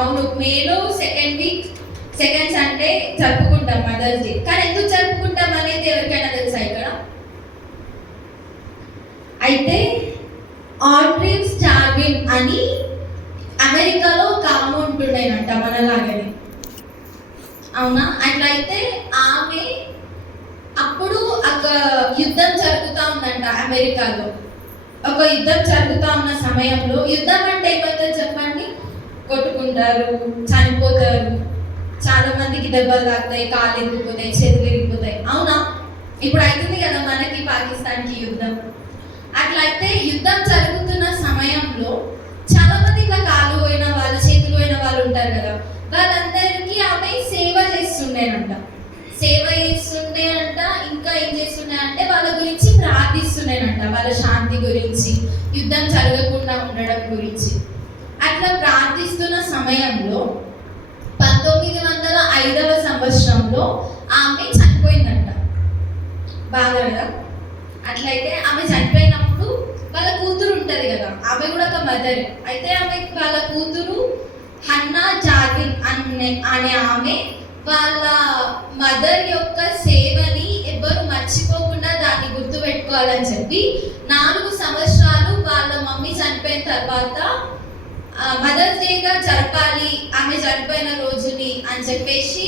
అవును, మేలో second week second Sunday జరుపుకుంటాం మదర్స్ డే. కానీ ఎందుకు జరుపుకుంటాం అనేది ఎవరికైనా తెలుసా ఇక్కడ? అయితే ఆడ్రీ స్టార్విన్ అని అమెరికాలో ఒక ఆమె ఉంటుండేనంట మనలాగనే, అవునా? అట్లయితే ఆమె అప్పుడు ఒక యుద్ధం జరుగుతూ ఉందంట అమెరికాలో. ఒక యుద్ధం జరుగుతూ ఉన్న సమయంలో, యుద్ధం అంటే ఏమవుతుంది చెప్పండి? కొట్టుకుంటారు, చనిపోతారు, చాలా మందికి దెబ్బలు తాకుతాయి, కాళ్ళు ఎరిగిపోతాయి, చేతులు ఎరిగిపోతాయి, అవునా? ఇప్పుడు అవుతుంది కదా మనకి పాకిస్తాన్కి యుద్ధం. అట్లయితే యుద్ధం జరుగుతున్న సమయంలో చాలా మంది ఇట్లా కాళ్ళు పోయిన వాళ్ళు, చేతులు పోయిన వాళ్ళు ఉంటారు కదా, వాళ్ళందరికీ ఆమె సేవ చేస్తుండేనంట. సేవ చేస్తుండేనంట. ఇంకా ఏం చేస్తుండే వాళ్ళ గురించి ప్రార్థిస్తుండేనంట, వాళ్ళ శాంతి గురించి, యుద్ధం జరగకుండా ఉండడం గురించి. అట్లా ప్రార్థిస్తున్న సమయంలో 1905వ సంవత్సరంలో ఆమె చనిపోయిందంట. బాగా కదా? అట్లయితే ఆమె చనిపోయినప్పుడు వాళ్ళ కూతురు ఉంటుంది కదా, ఆమె కూడా ఒక మదర్. అయితే ఆమె వాళ్ళ కూతురు హన్నా జార్విన్ అనే ఆమె వాళ్ళ మదర్ యొక్క సేవని ఎవ్వరు మర్చిపోకుండా దాన్ని గుర్తుపెట్టుకోవాలని చెప్పి 4 సంవత్సరాలు వాళ్ళ మమ్మీ చనిపోయిన తర్వాత మదర్స్ డేగా జరపాలి ఆమె చనిపోయిన రోజుని అని చెప్పేసి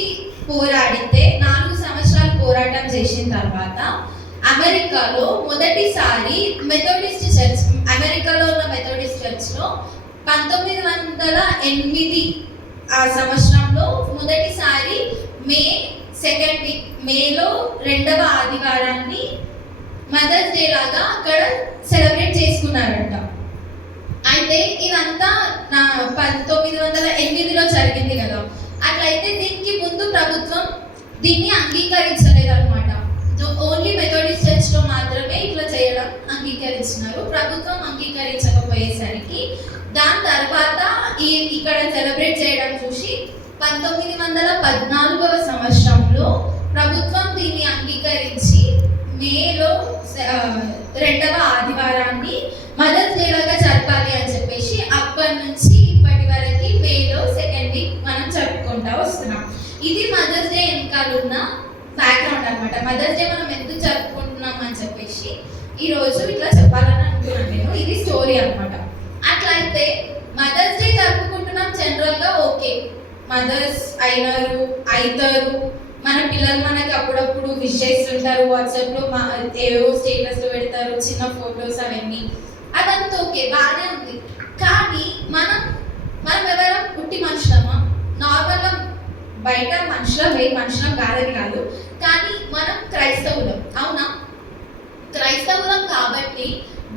పోరాడితే, 4 సంవత్సరాలు పోరాటం చేసిన తర్వాత అమెరికాలో మొదటిసారి మెథోడిస్ట్ చర్చ్, అమెరికాలో ఉన్న మెథోడిస్ట్ చర్చ్లో 1908 ఆ సంవత్సరంలో మొదటిసారి మే సెకండ్ వీక్, మేలో 2వ ఆదివారాన్ని మదర్స్ డే లాగా అక్కడ సెలబ్రేట్ చేసుకున్నారంట. అయితే ఇదంతా 1908లో జరిగింది కదా. అట్లయితే దీనికి ముందు ప్రభుత్వం దీన్ని అంగీకరించలేదు అనమాట. ఓన్లీ మెథోడిస్ట్ చర్చ్లో మాత్రమే ఇట్లా చేయడం అంగీకరించినారు. ప్రభుత్వం అంగీకరించకపోయేసరికి దాని తర్వాత ఇక్కడ సెలబ్రేట్ చేయడం చూసి 1914వ సంవత్సరంలో ప్రభుత్వం దీన్ని అంగీకరించి మేలో 2వ ఆదివారాన్ని మదర్స్ డే లాగా జరపాలి అని చెప్పేసి అప్పటి నుంచి ఇప్పటి వరకు మేలో సెకండ్ వీక్ మనం జరుపుకుంటూ వస్తున్నాం. ఇది మదర్స్ డే వెనకాల ఉన్న బ్యాక్గ్రౌండ్ అనమాట. మదర్స్ డే మనం ఎందుకు జరుపుకుంటున్నాం అని చెప్పేసి ఈరోజు ఇట్లా చెప్పాలని అనుకున్నాను నేను. ఇది స్టోరీ అనమాట. అట్లయితే మదర్స్ డే జరుపుకుంటున్నాం జనరల్గా, ఓకే, మదర్స్ అవుతారు, మన పిల్లలు మనకి అప్పుడప్పుడు విష్ చేస్తుంటారు, వాట్సాప్లో ఏవో స్టేటస్లో పెడతారు, చిన్న ఫొటోస్ అవన్నీ, అదంతా ఓకే, బాగానే ఉంది. కానీ మనం ఎవరైనా పుట్టి మనుషులమా? నార్మల్గా బయట మనుషులం కాదని కాదు, కానీ మనం క్రైస్తవులం, అవునా? క్రైస్తవులం కాబట్టి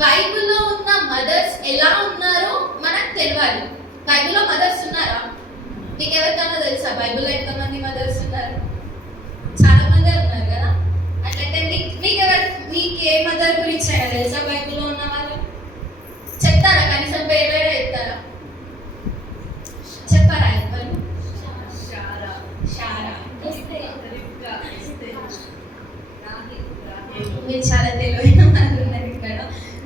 బైబిల్లో ఉన్న మదర్స్ ఎలా ఉన్నారో మనకు తెలియాలి. బైబిల్లో మదర్స్ ఉన్నారా? మీకు ఎవరికైనా తెలుసా బైబిల్లో ఎంతమంది మదర్స్ ఉన్నారు? చాలా మంది ఉన్నారు కదా. అట్లయితే మీకు ఏ మదర్ గురించి అయినా తెలుసా? బైబిల్లో ఉన్న వాళ్ళు చెప్తారా? కనీసం పేర్లైనా చెప్తారా? చెప్పారా ఎవరు? మీరు చాలా తెలివైన వాళ్ళు ఉన్నారు ఇక్కడ,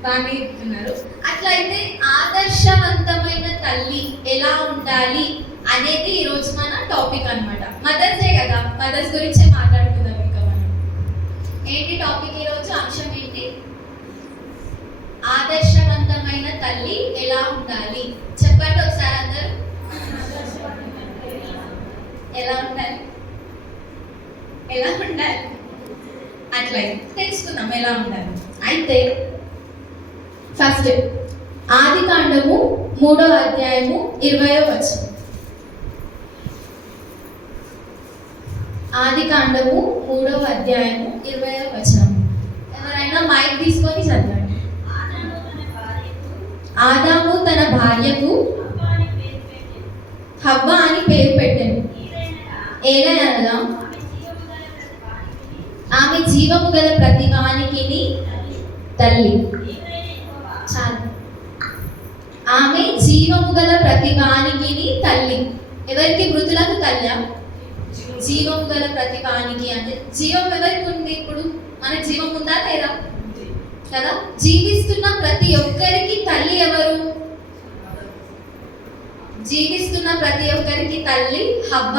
బాగా చెప్తున్నారు. అట్లయితే ఆదర్శవంతమైన తల్లి ఎలా ఉండాలి అనేది ఈరోజు మన టాపిక్ అనమాట. మదర్స్ డే కదా, మదర్స్ గురించే మాట్లాడుకుందాం. ఇంకా మనం ఏంటి టాపిక్ ఈరోజు? అంశం ఏంటి? ఆదర్శవంతమైన తల్లి ఎలా ఉండాలి. చెప్పండి ఒకసారి అందరూ. ఎలా ఉండాలి? అట్లయితే తెలుసుకుందాం ఎలా ఉండాలి. అయితే ఫస్ట్ ఆదికాండము 3వ అధ్యాయము 20వ వచనం. ఆదికాండము 3వ అధ్యాయము 20వ వచనం. ఎవరైనా మైక్ తీసుకొని చదవండి. ఆదాము తన భార్యకు హవ్వ అని పేరు పెట్టాను. ఏలయనగా ఆమె జీవము గల ప్రతి వానికిని తల్లి. చాలు. ఆమె జీవము గల ప్రతి వానికిని తల్లి. ఎవరికి? మృతులకు తల్లి. జీవము గల ప్రతి వానికి అంటే జీవం ఎవరికి ఉంది? ఇప్పుడు మనకి జీవం ఉందా లేదా? కదా. జీవిస్తున్న ప్రతి ఒక్కరికి తల్లి ఎవరు? జీవిస్తున్న ప్రతి ఒక్కరికి తల్లి హవ్వ.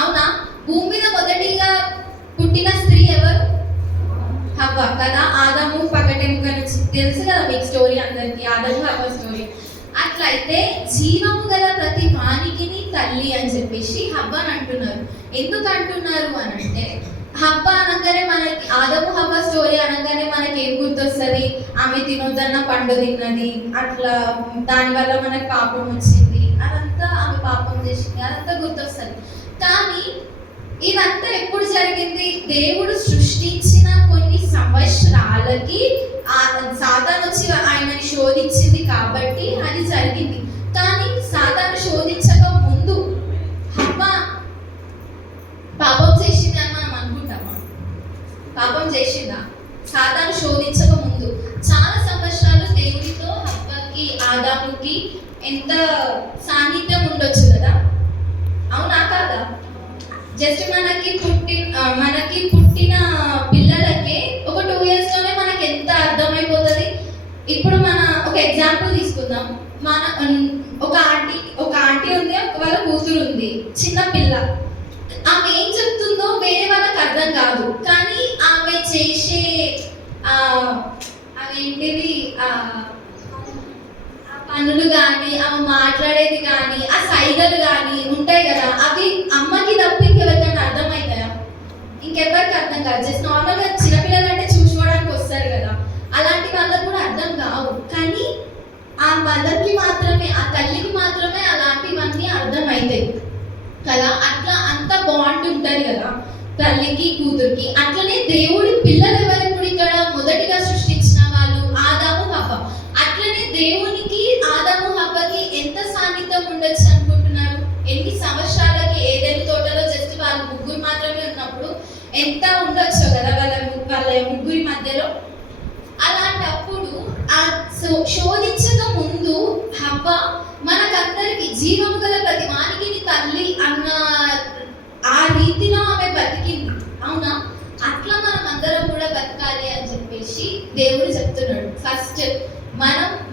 అవునా? భూమి మీద మొదటిగా పుట్టిన స్త్రీ ఎవరు? హవ్వ కదా. ఆదాము పగటెముక నుంచి తెలుసు కదా మీకు స్టోరీ అందరికి, ఆదాము హవ్వ స్టోరీ. అట్లయితే జీవము గల ప్రతి వానికి తల్లి అని చెప్పేసి హవ్వ అని అంటున్నారు. ఎందుకు అంటున్నారు అని అంటే, హవ్వ అనగానే మనకి, ఆదము హవ్వ స్టోరీ అనగానే మనకి ఏం గుర్తొస్తుంది? ఆమె తినొద్దన్న పండు తిన్నది, అట్లా దానివల్ల మనకి పాపం వచ్చింది, అదంతా ఆమె పాపం చేసింది, అదంతా గుర్తొస్తుంది. కానీ ఇదంతా ఎప్పుడు జరిగింది? దేవుడు సృష్టించిన కొన్ని సంవత్సరాలకి సాతాను వచ్చి ఆయనని శోధించింది కాబట్టి అది జరిగింది. కానీ సాతాను శోధించక ముందు హవ్వ పాపం చేసింది అని మనం అనుకుంటామా? పాపం చేసిందా? సాతాను శోధించక ముందు చాలా సంవత్సరాలు దేవుడితో హవ్వకి ఆదాముకి ఎంత సాన్నిధ్యం ఉండొచ్చు కదా. అవునా కాదా? జస్ట్ మనకి పుట్టిన పిల్లలకి ఒక 2 years లోనే మనకి ఎంత అర్థమైపోతుంది. ఇప్పుడు మన ఒక ఎగ్జాంపుల్ తీసుకుందాం. మన ఒక ఆంటీ ఉంది, వాళ్ళ కూతురు ఉంది, చిన్న పిల్ల. ఆమె ఏం చెప్తుందో వేరే వాళ్ళకి అర్థం కాదు, కానీ ఆమె చేసే అవేంటివి పనులు కానీ, ఆమె మాట్లాడేది కానీ, ఆ సైగలు కానీ ఉంటాయి కదా, అవి అమ్మకి తప్ప ఇంకెవరికైనా అర్థమవుతాయా? ఇంకెవరికి అర్థం కాదు. జస్ట్ నార్మల్గా చిన్నపిల్లలు అంటే చూసుకోవడానికి వస్తారు కదా, అలాంటి వాళ్ళకు కూడా అర్థం కావు. కానీ ఆ మదర్కి మాత్రమే, ఆ తల్లికి మాత్రమే అలాంటివన్నీ అర్థమవుతాయి కదా. అట్లా అంత బాండ్ ఉంటుంది కదా తల్లికి కూతురికి. అట్లనే దేవుడి పిల్లలు ఎవరు? ఇప్పుడు ఇక్కడ మొదటిగా సృష్టించిన వాళ్ళు ఆదాము హవ్వ. అట్లనే దేవునికి ఆదాము హవ్వకి ఎంత సాన్నిధ్యం ఉండొచ్చు అనుకుంటున్నారు? ఎన్ని సంవత్సరాలకి ఏదైనా తోటలో జస్ట్ వాళ్ళు ముగ్గురు మాత్రమే ఉన్నప్పుడు ఎంత ఉండొచ్చు కదా వాళ్ళ ముగ్గురి మధ్యలో. అలాంటప్పుడు ఆ శోధించక ముందు హవ్వ మనకందరికి జీవము గల ప్రతి వానికి తల్లి అన్న ఆ రీతిలో ఆమె బతికింది. అవునా? అట్లా మనం అందరం కూడా బతకాలి అని చెప్పేసి దేవుడు చెప్తున్నాడు. ఫస్ట్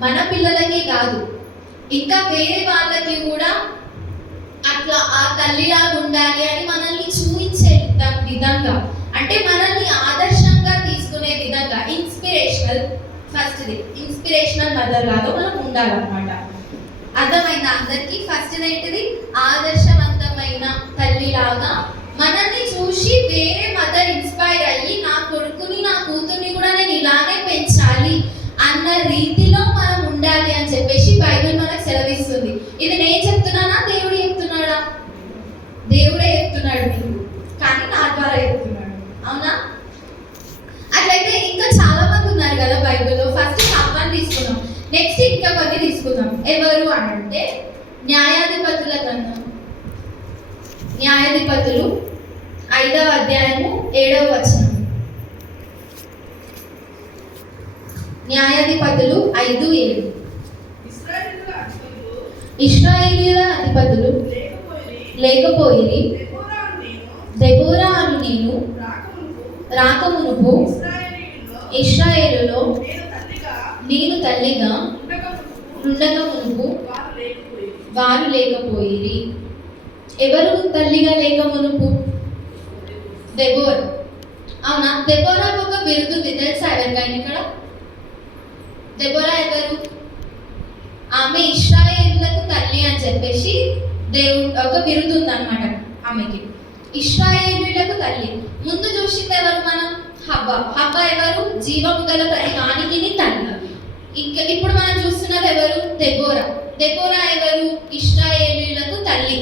మన పిల్లలకే కాదు, ఇంకా వేరే వాళ్ళకి కూడా అట్లా ఆ తల్లిలాగా ఉండాలి అని మనల్ని చూపించే విధంగా, అంటే మనల్ని ఆదర్శంగా తీసుకునే విధంగా, ఇన్స్పిరేషనల్ మదర్ లాగా మనం ఉండాలన్నమాట. అర్థమైందా అందరికి? ఫస్ట్ ఏంటిది? ఆదర్శవంతమైన తల్లిలాగా మనల్ని చూసి వేరే మదర్ ఇన్స్పైర్ అయ్యి నా కొడుకుని నా కూతుర్ని కూడా నేను ఇలానే పెంచాలి అన్న రీతిలో మనం ఉండాలి అని చెప్పేసి బైబిల్ మనకు సెలవిస్తుంది. ఇది నేను చెప్తున్నానా, దేవుడు చెప్తున్నాడా? దేవుడే చెప్తున్నాడు మీకు, కానీ నా ద్వారా చెప్తున్నాడు. అవునా? అట్లయితే ఇంకా చాలా మంది ఉన్నారు కదా బైబిల్లో. ఫస్ట్ హవ్వని తీసుకున్నాం, నెక్స్ట్ ఇంకా కొన్ని తీసుకుందాం. ఎవరు అంటే న్యాయాధిపతుల గ్రంథం, న్యాయాధిపతులు 5వ అధ్యాయము 7వ వచనం. న్యాయాధిపతులు 5:7. ఇశ్రాయేలీయుల అధిపతులు లేకపోయిరి, దెబోరా అను నేను రాకమునుపు ఇశ్రాయేలులో నేను తల్లిగా ఉండకమునుపు వారు లేకపోయిరి. ఎవరు తల్లిగా లేకమునుపు? దెబోరా. అవునా? దెబోరాకు ఒక బిరుదు ఉంది, తెలుసా ఎవరికైనా ఇక్కడ? దెబోరా ఎవరు? ఆమె ఇశ్రాయేలులకు తల్లి అని చెప్పేసి దేవుడు ఒక బిరుదు ఉందన్నమాట ఆమెకి. ఇశ్రాయేలులకు తల్లి. ముందు చూసింది ఎవరు మనం? హవ్వ. హవ్వ ఎవరు? జీవము గల ప్రతి వానికి తల్లి. ఇప్పుడు మనం చూస్తున్నది ఎవరు? దెబోరా. దెబోరా ఎవరు? ఇశ్రాయేలులకు తల్లి.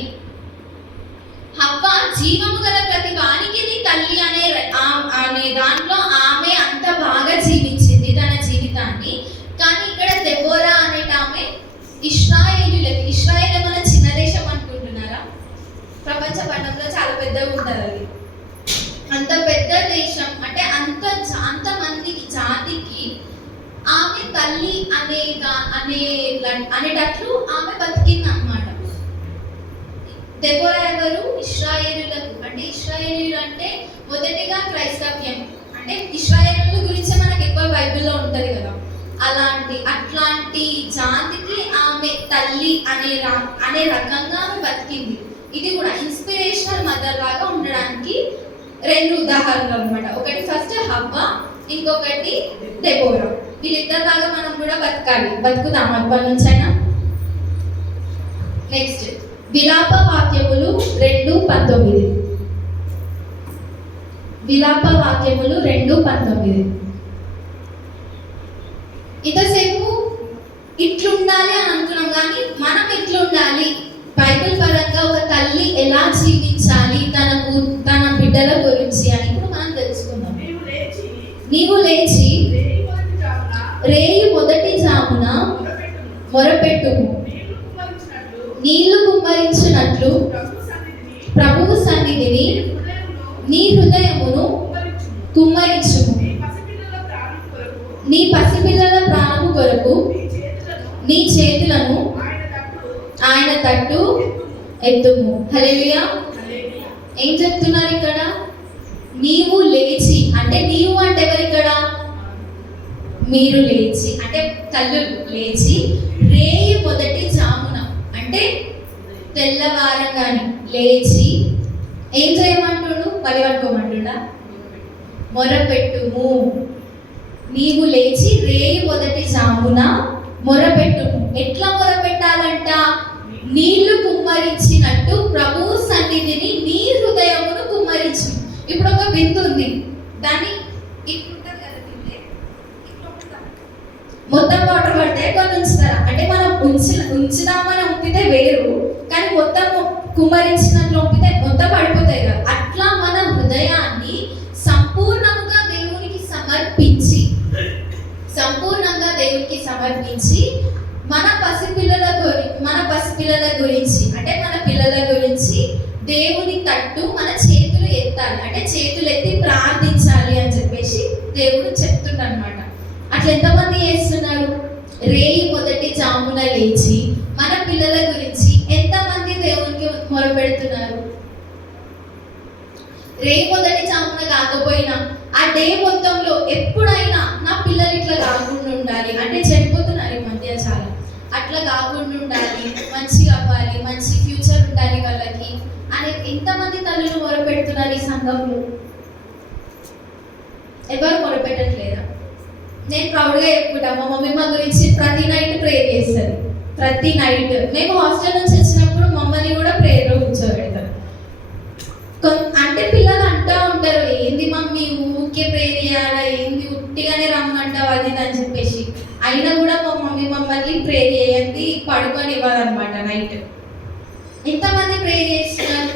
హవ్వ జీవము గల ప్రతి వానికి తల్లి అనే దాంట్లో ఆమె అంత బాగా జీవించింది తన జీవితాన్ని. కానీ ఇక్కడ దెబోరా అనేట ఆమె ఇశ్రాయేలులకి, ఇశ్రాయేల్ మన చిన్న దేశం అనుకుంటున్నారా? ప్రపంచ పటంలో చాలా పెద్దగా ఉంటుంది అది. అంత పెద్ద దేశం, అంటే అంత మందికి జాతికి ఆమె తల్లి అనేటట్లు ఆమె బతికింది అన్నమాట. దెబోరా ఎవరు? ఇశ్రాయేలులకు. అంటే ఇశ్రాయేలీలు అంటే మొదటిగా క్రైస్తవ్యం, అంటే ఇశ్రాయేలుల గురించి మనకు ఎక్కువ బైబిల్లో ఉంటది కదా. అట్లాంటి జాతికి ఆమె తల్లి అనే రకంగా బతికింది. ఇది కూడా ఇన్స్పిరేషనల్ మదర్ లాగా ఉండడానికి 2 ఉదాహరణలు అనమాట. ఒకటి ఫస్ట్ హవ్వ, ఇంకొకటి డెబోరా. వీళ్ళిద్దరిలాగా మనం కూడా బతుకుదాం అప్పటి నుంచైనా. నెక్స్ట్ విలాప వాక్యములు 2:19. విలాప వాక్యములు 2:19. ఇంతసేపు ఇట్లుండాలి అని అనుకున్నాం, కానీ మనం ఎట్లుండాలి, బైబిల్ పరంగా ఒక తల్లి ఎలా జీవించాలి తన బిడ్డల గురించి అని ఇప్పుడు మనం తెలుసుకుందాం. నీవు లేచి రేయి మొదటి జామున మొరపెట్టుము, నీళ్లు కుమ్మరించినట్లు ప్రభువు సన్నిధిని నీ హృదయమును కుమ్మరించుము. నీ పసిపిల్లల ప్రాణము కొరకు నీ చేతులను ఆయన తట్టు ఎత్తుము. హల్లెలూయా. ఏం చెప్తున్నారు ఇక్కడ? నీవు లేచి అంటే, నీవు అంటే ఎవరు ఇక్కడ? మీరు లేచి అంటే తల్లులు లేచి రేయి మొదటి జామున అంటే తెల్లవారంగానే లేచి ఏం చేయమంటుడు? పని పట్టుకోమంటుడా? మొరపెట్టుము. నీవు లేచి రేయి మొదటి జామున మొరపెట్టుము. ఎట్లా మొరపెట్టాలంట? నీళ్లు కుమ్మరించినట్టు ప్రభువు సన్నిధిని నీ హృదయమును కుమ్మరించు. ఇప్పుడు ఒక బిందు ఉంది, దాన్ని మొత్తం వాటర్ పడితే కొన్ని ఉంచుతారా? అంటే మనం ఉంచుదామని ఉంపితే వేరు, కానీ మొత్తం కుమ్మరించినట్లు ఉంపితే మొత్తం పడిపోతాయి కదా. అట్లా మన హృదయాన్ని సంపూర్ణంగా దేవునికి సమర్పించి మన పసిపిల్లల గురించి అంటే మన పిల్లల గురించి దేవుని తట్టు మన చేతులు ఎత్తాలి. అంటే చేతులు ఎత్తి ప్రార్థించాలి అని చెప్పేసి దేవుడు చెప్తున్నాడు అనమాట. అట్లా ఎంతమంది చేస్తున్నారు? రేయి మొదటి జామున లేచి మన పిల్లల గురించి ఎంతమంది దేవునికి మొరపెడుతున్నారు? రేయి మొదటి జామున కాకపోయినా ఆ డే మొత్తంలో ఎప్పుడైనా నా పిల్లలు ఇట్లా కాకుండా ఉండాలి, అంటే చనిపోతున్నారు ఈ మధ్య చాలా, అట్లా కాకుండా ఉండాలి, మంచిగా అవ్వాలి, మంచి ఫ్యూచర్ ఉండాలి వాళ్ళకి అని ఎంతమంది తల్లులు మొరపెడుతున్నారు ఈ సంఘంలో? ఎవరు మొరపెట్టట్లేదా? నేను ప్రౌడ్గా చెప్పుకుంటా, మా మమ్మీ మా గురించి ప్రతి నైట్ ప్రేయర్ చేస్తుంది. ప్రతి నైట్ మేము హాస్టల్ నుంచి వచ్చినప్పుడు మమ్మల్ని కూడా ప్రేయర్లో కూర్చోబెడతారు. అంటే పిల్లలు అంటూ ఉంటారు, ఏంది మమ్మీ ఊరికే ప్రేయర్ చేయాలా, ఏంది ఉట్టిగానే రమ్మంటావు అది అని చెప్పేసి. అయినా కూడా మా మమ్మీ మమ్మల్ని ప్రేయర్ చేయండి, పడుకొని ఇవ్వాలన్నమాట నైట్. ఎంతమంది ప్రేయర్ చేస్తున్నారు?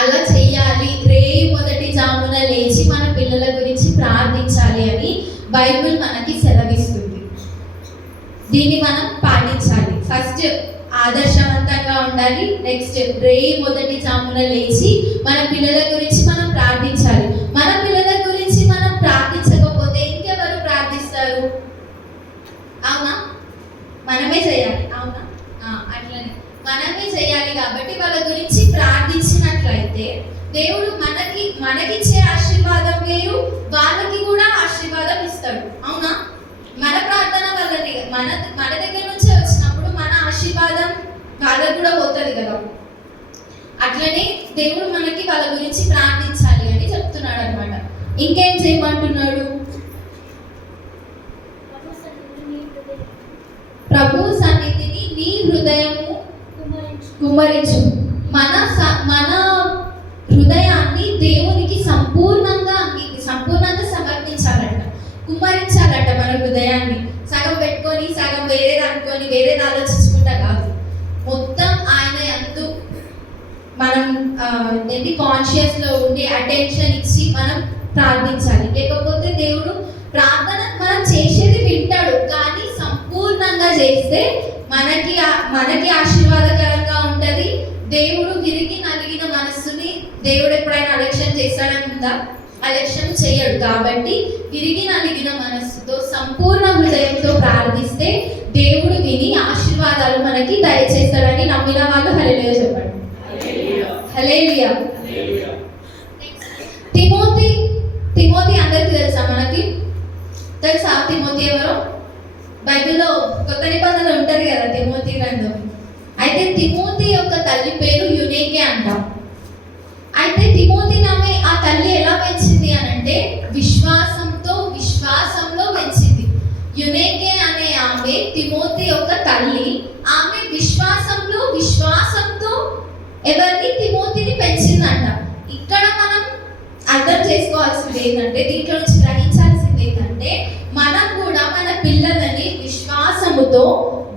అలా చెయ్యాలి. రేయి మొదటి జామున లేచి మన పిల్లల గురించి ప్రార్థించాలి అని బైబిల్ మనకి సెలవిస్తుంది. దీన్ని మనం పాటించాలి. ఫస్ట్ ఆదర్శవంతంగా ఉండాలి. నెక్స్ట్ రేయి మొదటి జామున లేచి మన పిల్లల గురించి మనం ప్రార్థించాలి. మన పిల్లల గురించి మనం ప్రార్థించకపోతే ఇంకెవరు ప్రార్థిస్తారు? అవునా? మనమే చేయాలి. అవునా? అట్లనే మనమే చేయాలి. కాబట్టి వాళ్ళ గురించి ప్రార్థించినట్లయితే దేవుడు మనకిచ్చే ఆశీర్వాదం వేరు, వాళ్ళకి కూడా ఆశీర్వాదం ఇస్తాడు. అవునా? మన ప్రార్థన వాళ్ళని మన దగ్గర నుంచే వచ్చినప్పుడు మన ఆశీర్వాదం వాళ్ళకు కూడా పోతుంది కదా. అట్లనే దేవుడు మనకి వాళ్ళ గురించి ప్రార్థించాలి అని చెప్తున్నాడు అనమాట. ఇంకేం చేయమంటున్నాడు? ప్రభు సన్నిధిని నీ హృదయము కుమ్మరించు. మన హృదయాన్ని దేవునికి సంపూర్ణంగా సమర్పించాలంట, కుమ్మరించాలంట. మన హృదయాన్ని సగం పెట్టుకొని సగం వేరేది అనుకొని వేరేది ఆలోచించుకుంటా కాదు, మొత్తం ఆయన యందు మనం కాన్షియస్ లో ఉండి అటెన్షన్ ఇచ్చి మనం ప్రార్థించాలి. లేకపోతే దేవుడు ప్రార్థన మనం చేసేది వింటాడు, కానీ సంపూర్ణంగా చేస్తే మనకి ఆశీర్వాదకరంగా ఉంటది. దేవుడు విరిగి నలిగిన మనస్సుని దేవుడు ఎప్పుడైనా అలక్ష్యం చేస్తాడని ఉందా? అలక్ష్యం చేయడు. కాబట్టి విరిగి నలిగిన మనస్సుతో సంపూర్ణ హృదయంతో ప్రార్థిస్తే దేవుడు విని ఆశీర్వాదాలు మనకి దయచేస్తాడని నమ్మిన వాళ్ళు హల్లెలూయా చెప్పండి. హల్లెలూయా. తిమోతి అందరికీ తెలుసా? మనకి తెలుసా తిమోతి ఎవరో? బైబిల్లో కొత్త నిబంధనలు ఉంటుంది కదా, తిమోతి గ్రంథం. అయితే తిమోతి యొక్క తల్లి పేరు యునేకే అంటాం. అయితే తిమోతిని ఆమె ఆ తల్లి ఎలా పెంచింది అని అంటే విశ్వాసంలో పెంచింది. యునేకే అనే ఆమె తిమోతి యొక్క తల్లి. ఆమె విశ్వాసంతో ఎవరిని? తిమోతిని పెంచిందంట. ఇక్కడ మనం అర్థం చేసుకోవాల్సింది ఏంటంటే, దీంట్లో నుంచి గ్రహించాల్సింది ఏంటంటే, మనం కూడా మన పిల్లలని విశ్వాసముతో,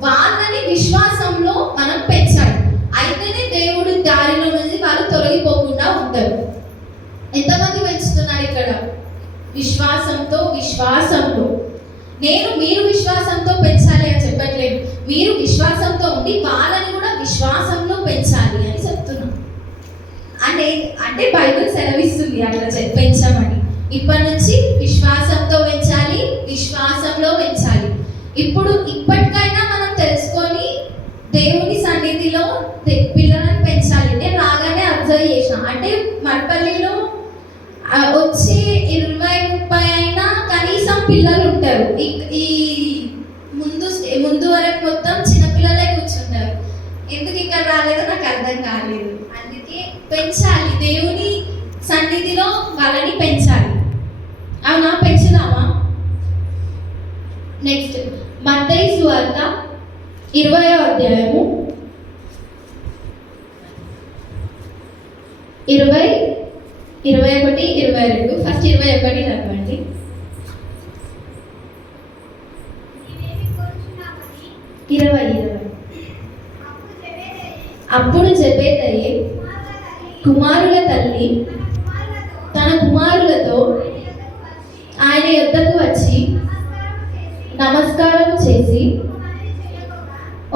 వాళ్ళని విశ్వాసంలో మనం పెంచాలి. అయితేనే దేవుడు దారిలో నుంచి వాళ్ళు తొలగిపోకుండా ఉంటారు. ఎంతమంది పెంచుతున్నారు ఇక్కడ? విశ్వాసంలో. మీరు విశ్వాసంతో పెంచాలి అని చెప్పట్లేదు, మీరు విశ్వాసంతో ఉండి వాళ్ళని కూడా విశ్వాసంలో పెంచాలి అని చెప్తున్నాం. అంటే బైబిల్ సెలవిస్తుంది అట్లా పెంచమని. ఇప్పటి నుంచి విశ్వాసంతో పెంచాలి, విశ్వాసంలో పెంచాలి. ఇప్పటికైనా మనం తెలుసుకొని దేవుని సన్నిధిలో పిల్లలను పెంచాలి. నేను రాగానే అబ్జర్వ్ చేసిన, అంటే మర్పల్లిలో వచ్చే 20-30 అయినా కనీసం పిల్లలు ఉంటారు. ఈ ముందు వరకు మొత్తం చిన్నపిల్లలే కూర్చుంటారు. ఎందుకు ఇక్కడ రాలేదో నాకు అర్థం కాలేదు. అందుకే పెంచాలి, దేవుని సన్నిధిలో వాళ్ళని పెంచాలి. అవునా? పెంచుదామా? నెక్స్ట్ మత్తయి సువార్త 20వ అధ్యాయము 20, 21, 22. ఫస్ట్ 21 చదవండి. అప్పుడు జెబెదయి కుమారుల తల్లి తన కుమారులతో ఆయన యొద్దకు వచ్చి నమస్కారం చేసి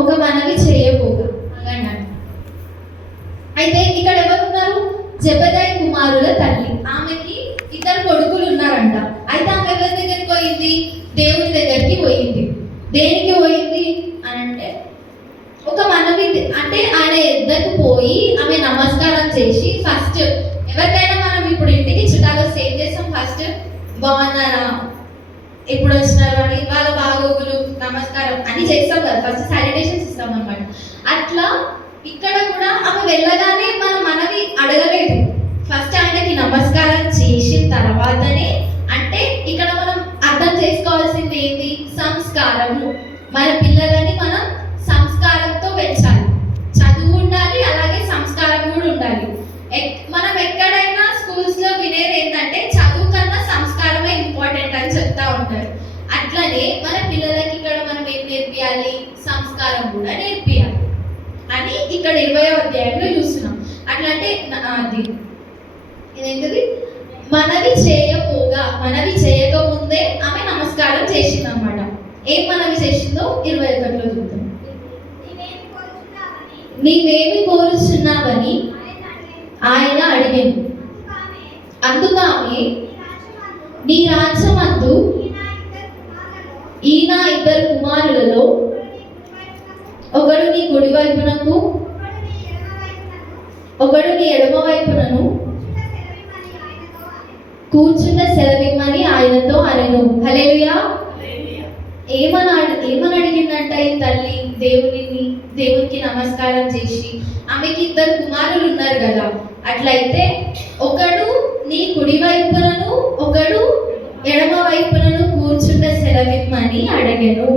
ఒక మనవి చేయబోగా. అయితే ఇక్కడ ఎవరున్నారు? జెబెదయి కుమారుల తల్లి. ఆమెకి 2 కొడుకులు ఉన్నారంట. అయితే ఆమె ఎవరి దగ్గరికి పోయింది? దేవుని దగ్గరికి పోయింది. దేనికి పోయింది అని అంటే, ఒక మనవి, అంటే ఆయన ఎద్దకు పోయి ఆమె నమస్కారం చేసి, ఫస్ట్ ఎవరికైనా మనం ఇప్పుడు ఇంటికి చుట్టాలు సేవ్ చేస్తాం. ఫస్ట్ బాగున్నారా, ఎప్పుడు వచ్చినారు అని వాళ్ళ బాగోగులు నమస్కారం అని చేస్తాం కదా, ఫస్ట్ శానిటేషన్స్ ఇస్తాం అన్నమాట. అట్లా ఇక్కడ కూడా ఆమె వెళ్ళగానే మనం మనవి అడగలేదు, ఫస్ట్ ఆయనకి నమస్కారం చేసిన తర్వాతనే. అంటే ఇక్కడ మనం అర్థం చేసుకోవాల్సింది ఏంటి? సంస్కారము. మన పిల్లలని మనం సంస్కారంతో పెంచాలి. చదువు ఉండాలి, అలాగే సంస్కారం కూడా ఉండాలి. మనం ఎక్కడైనా స్కూల్స్లో వినేది ఏంటంటే, చదువు కన్నా సంస్కారమే ఇంపార్టెంట్ అని చెప్తా ఉంటారు. అట్లనే మన పిల్లలకి ఇక్కడ మనం ఏం నేర్పియాలి? సంస్కారం కూడా నేర్పియాలి అని ఇక్కడ 20వ అధ్యాయంలో చూస్తున్నాం. అట్లంటే అది ఇదేంటిది? మనవి చేయకముందే ఆమె నమస్కారం చేసిందన్నమాట. ఏం మనవి చేసిందో 21లో చూద్దాం. నీవేమి కోరుచున్నావని ఆయన అడిగాను. అందుకు ఆమె, నీ రాజ్యమందు ఈ నా 2 కుమారులలో ఒకడు నీ కుడి వైపునకు, ఒకడు నీ ఎడమ వైపునను కూర్చున్న సెలవిమ్మని ఆయనతో అనెను. హల్లెలూయా. ఏమని అడిగిందంట ఈ తల్లి? దేవునికి నమస్కారం చేసి. ఆమెకి 2 కుమారులు ఉన్నారు కదా. అట్లయితే ఒకడు నీ కుడి వైపునను, ఒకడు ఎడమ వైపునను కూర్చున్న సెలవిమ్మని అడిగాను.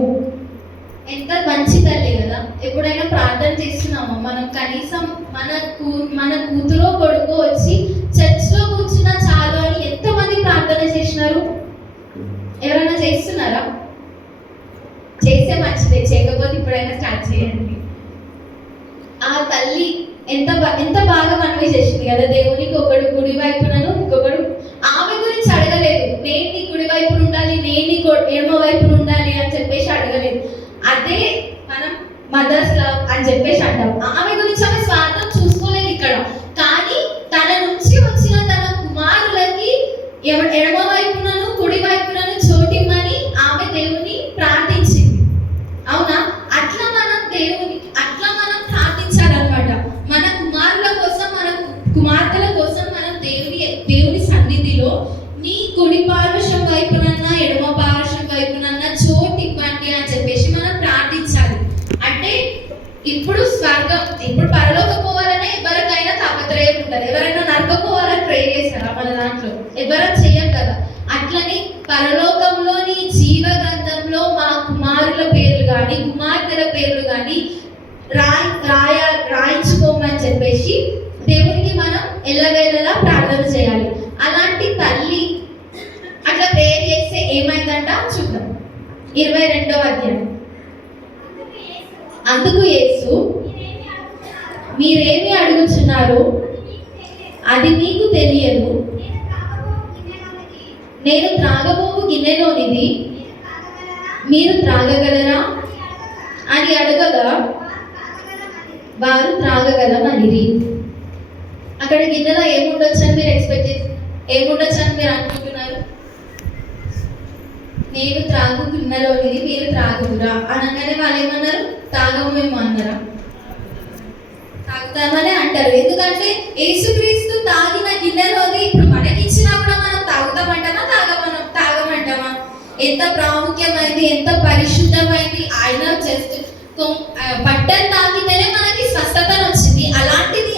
ఎంత మంచి తల్లి కదా. ఎప్పుడైనా ప్రార్థన చేస్తున్నామా మనం? కనీసం మన కూతురో కొడుకో వచ్చి చర్చ్లో కూర్చున్నా చాలు అని ఎంతమంది ప్రార్థన చేసినారు? ఎవరైనా చేస్తున్నారా? చేసే మంచిదే, చేయకపోతే ఇప్పుడైనా స్టార్ట్ చేయండి. ఆ తల్లి ఎంత బాగా మనవి చేసింది కదా దేవునికి. ఒకడు కుడి వైపునను, ఇంకొకడు. ఆమె గురించి అడగలేదు, నేను నీ కుడి వైపున ఉండాలి, నేను నీ ఎడమ వైపున ఉండాలి అని చెప్పేసి అడగలేదు. అదే మనం మదర్స్ లవ్ అని చెప్పేసి అంటాం. ఆమె గురించి ఆమె స్వార్థం చూసుకోలేదు ఇక్కడ. కానీ తన నుంచి వచ్చిన తన కుమారులకి ఎడమ వైపునను కుడి వైపునను చోటిమ్మని ఆమె దేవుని ప్రార్థించింది. అవునా? అట్లా మనం ప్రార్థించాలన్నమాట. మన కుమారుల కోసం, మన కుమార్తెల కోసం మనం దేవుని సన్నిధిలో నీ కుడి పార్శ్వం వైపునన్నా ఎడమ పార్శ్వం వైపునన్నా చోటు ఇవ్వండి అని చెప్పి ఏమైందంట చూద్దాం. 22వ అధ్యాయం. అందుకు యేసు, మీరేమి అడుగుతున్నారు అది మీకు తెలియదు. నేను త్రాగబోవు గిన్నెలోనిది మీరు త్రాగగలరా అని అడగగా వారు త్రాగగలమనిరి. అక్కడ గిన్నెలో ఏముండొచ్చు అని మీరు ఎక్స్పెక్ట్ చేసి ఏముండొచ్చు అని మీరు అనుకుంటున్నారు? నేను త్రాగు గిన్నెలోనిది మీరు త్రాగురా అనగానే వాళ్ళు ఏమన్నారు? తాగమేమో అన్నారా? తాగుతామని అంటారు. ఎందుకంటే యేసుక్రీస్తు తాగిన గిన్నెలోది ఇప్పుడు మనకి ఇచ్చినా కూడా మనం తాగుతామంటామా తాగమంటామా? ఎంత ప్రాముఖ్యమైంది, ఎంత పరిశుద్ధమైంది. ఆయన జస్ట్ బట్టలు తాగితేనే మనకి స్వస్థతను వచ్చింది. అలాంటిది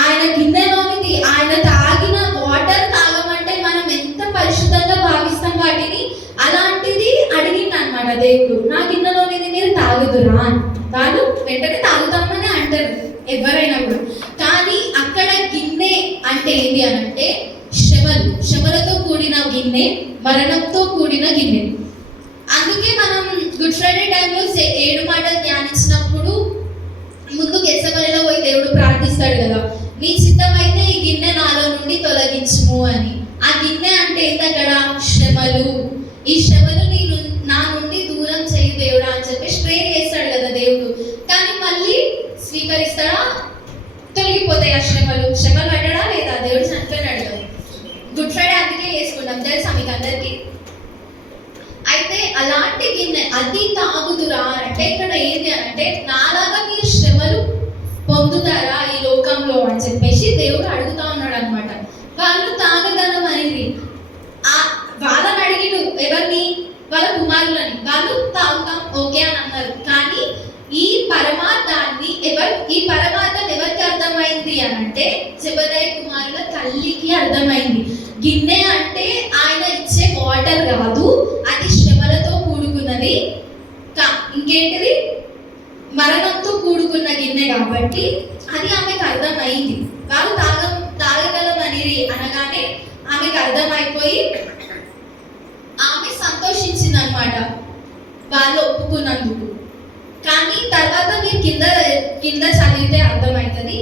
ఆయన గిన్నెలోనిది, ఆయన తాగిన వాటర్ తాగమంటే మనం ఎంత పరిశుద్ధంగా భావిస్తాం వాటిని. అలాంటిది అడిగింది అనమాట దేవుడు, నా గిన్నెలోనిది మీరు తాగుదురా అని. వాళ్ళు వెంటనే తాగుతామని అంటారు ఎవరైనా కూడా. కానీ అక్కడ గిన్నె అంటే ఏంటి అని అంటే శ్రమలతో కూడిన గిన్నె, మరణంతో కూడిన గిన్నె. అందుకే మనం గుడ్ ఫ్రైడే టైంలో 7 మాటలు ధ్యానించినప్పుడు ముందు గెత్సెమనేలో పోయి దేవుడు ప్రార్థిస్తాడు కదా, నీ చిత్తమైతే ఈ గిన్నె నాలో నుండి తొలగించుము అని. ఆ గిన్నె అంటే ఏంటి? అక్కడ శ్రమలు. ఈ శ్రమలు నా నుండి దూరం చేయి దేవుడా అని చెప్పి ప్రేయర్ చేస్తాడు కదా దేవుడు. కానీ మళ్ళీ స్వీకరిస్తాడా? తొలగిపోతాయి ఆ శ్రమలు పడ్డా లేదా? దేవుడు చనిపోయినాడు కదా. గుడ్ ఫ్రైడే అందుకే చేసుకుంటాం, తెలుసా మీకు అందరికీ? అయితే అలాంటి గిన్నె అది తాగుదురా అంటే ఇక్కడ ఏంటి అని అంటే, నాలాగా మీరు శ్రమలు పొందుతారా ఈ లోకంలో అని చెప్పేసి దేవుడు అడుగుతా ఉన్నాడు అనమాట. వాళ్ళు తాగగలం అనేది వాళ్ళని అడిగిడు. ఎవరిని? వాళ్ళ కుమారులని. వాళ్ళు తాగుతాం ఓకే అని అన్నారు. కానీ ఈ పరమార్థం ఎవరికి అర్థమైంది అని అంటే జెబెదయి కుమారుల తల్లికి అర్థమైంది. గిన్నె అంటే ఆయన ఇచ్చే వాటర్ కాదు, అది శ్రమలతో కూడుకున్నది. ఇంకేంటిది? మరణంతో కూడుకున్న గిన్నె కాబట్టి అది ఆమెకు అర్థమైంది. వాళ్ళు తాగగలం అనేది అనగానే ఆమెకు అర్థమైపోయి ఆమె సంతోషించింది అనమాట వాళ్ళు ఒప్పుకున్నందుకు. కానీ తర్వాత మీరు కింద చదివితే అర్థమవుతుంది.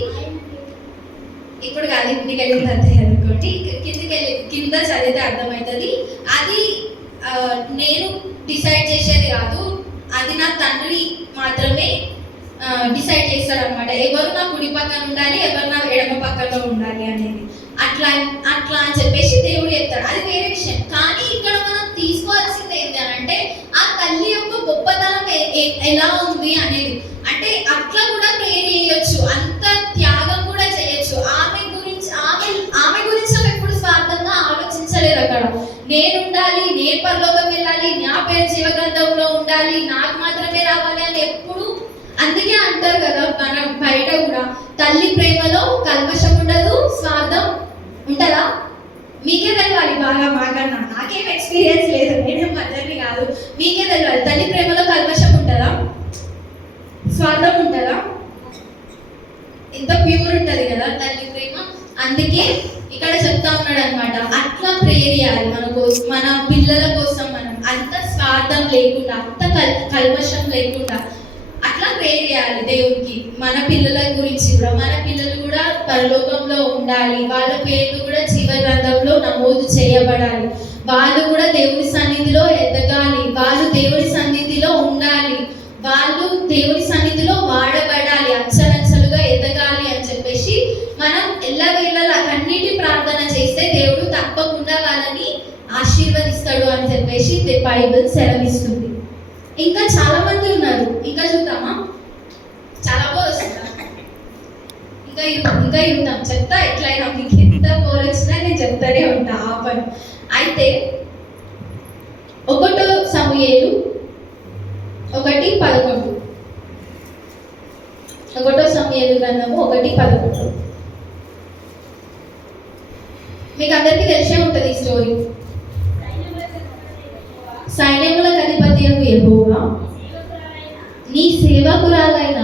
ఇప్పుడు కాదు, ఇంటికి వెళ్ళిన తర్వాత అనుకోండి, కింద చదివితే అర్థమవుతుంది. అది నేను డిసైడ్ చేసేది కాదు, అది నా తండ్రి మాత్రమే డిసైడ్ చేస్తాడు అనమాట. ఎవరు నా కుడి పక్కన ఉండాలి, ఎవరు నా ఎడమ పక్కన ఉండాలి అనేది. అట్లా అని చెప్పేసి దేవుడు చెప్తాడు. అది వేరే విషయం. కానీ ఇక్కడ మనం తీసుకోవాల్సింది ఏంటి అని అంటే ఆ తల్లి యొక్క గొప్పతనం ఎలా ఉంది అనేది. అంటే అట్లా కూడా ప్రేయర్ చేయొచ్చు, అంత త్యాగం కూడా చేయొచ్చు. ఆమె గురించి ఎప్పుడు స్వార్థంగా ఆలోచించలేదు. అక్కడ నేను ఉండాలి, నేను పరలోకం వెళ్ళాలి, నా పేరు జీవ గ్రంథంలో ఉండాలి, నాకు మాత్రమే రావాలి అని ఎప్పుడు. అందుకే అంటారు కదా మన బయట కూడా, తల్లి ప్రేమలో కల్మషం ఉండదు, స్వార్థం ఉంటుందా? మీకే తెలియాలి బాగా, మాకన్నా నాకేం ఎక్స్పీరియన్స్ లేదు, నేనేం మదర్ని కాదు. మీకే తెలియాలి తల్లి ప్రేమలో కల్మషం ఉంటుందా, స్వార్థం ఉంటుందా? ఎంత ప్యూర్ ఉంటుంది కదా తల్లి ప్రేమ. అందుకే ఇక్కడ చెప్తా ఉన్నాడు అనమాట, అట్లా ప్రేయర్ చేయాలి మన పిల్లల కోసం. మనం అంత స్వార్థం లేకుండా, అంత కల్మషం లేకుండా అట్లా ప్రేయర్ చేయాలి దేవునికి. మన పిల్లల గురించి కూడా, మన పిల్లలు కూడా పరలోకంలో ఉండాలి, వాళ్ళ పేర్లు కూడా జీవ గ్రంథంలో నమోదు చేయబడాలి, వాళ్ళు కూడా దేవుని సన్నిధిలో ఎదగాలి, వాళ్ళు దేవుని సన్నిధిలో ఉండాలి, వాళ్ళు దేవుని సన్నిధిలో వాడబడాలి, అంచెలంచెలుగా ఎదగాలి అని చెప్పేసి మనం ఎల్లవేళలా కన్నీటి ప్రార్థన చేస్తే దేవుడు తప్పకుండా వాళ్ళని ఆశీర్వదిస్తాడు అని చెప్పేసి బైబిల్ సెలవిస్తుంది. ఇంకా చాలా మంది ఉన్నారు, ఇంకా చూద్దామా? చాలా బోర్ వస్తుందా? ఇంకా చూద్దాం, చెప్తా. ఎట్లయినా మీకు ఎంత బోర్ వచ్చినా నేను చెప్తానే ఉంటా, ఆపను. అయితే 1 సమూయేలు 1:11. 1 సమూయేలు గ్రంథము 1:11. మీకు అందరికీ తెలిసే ఉంటుంది ఈ స్టోరీ. సైన్యములకు అధిపతి యెహోవా నీ సేవకురాలైన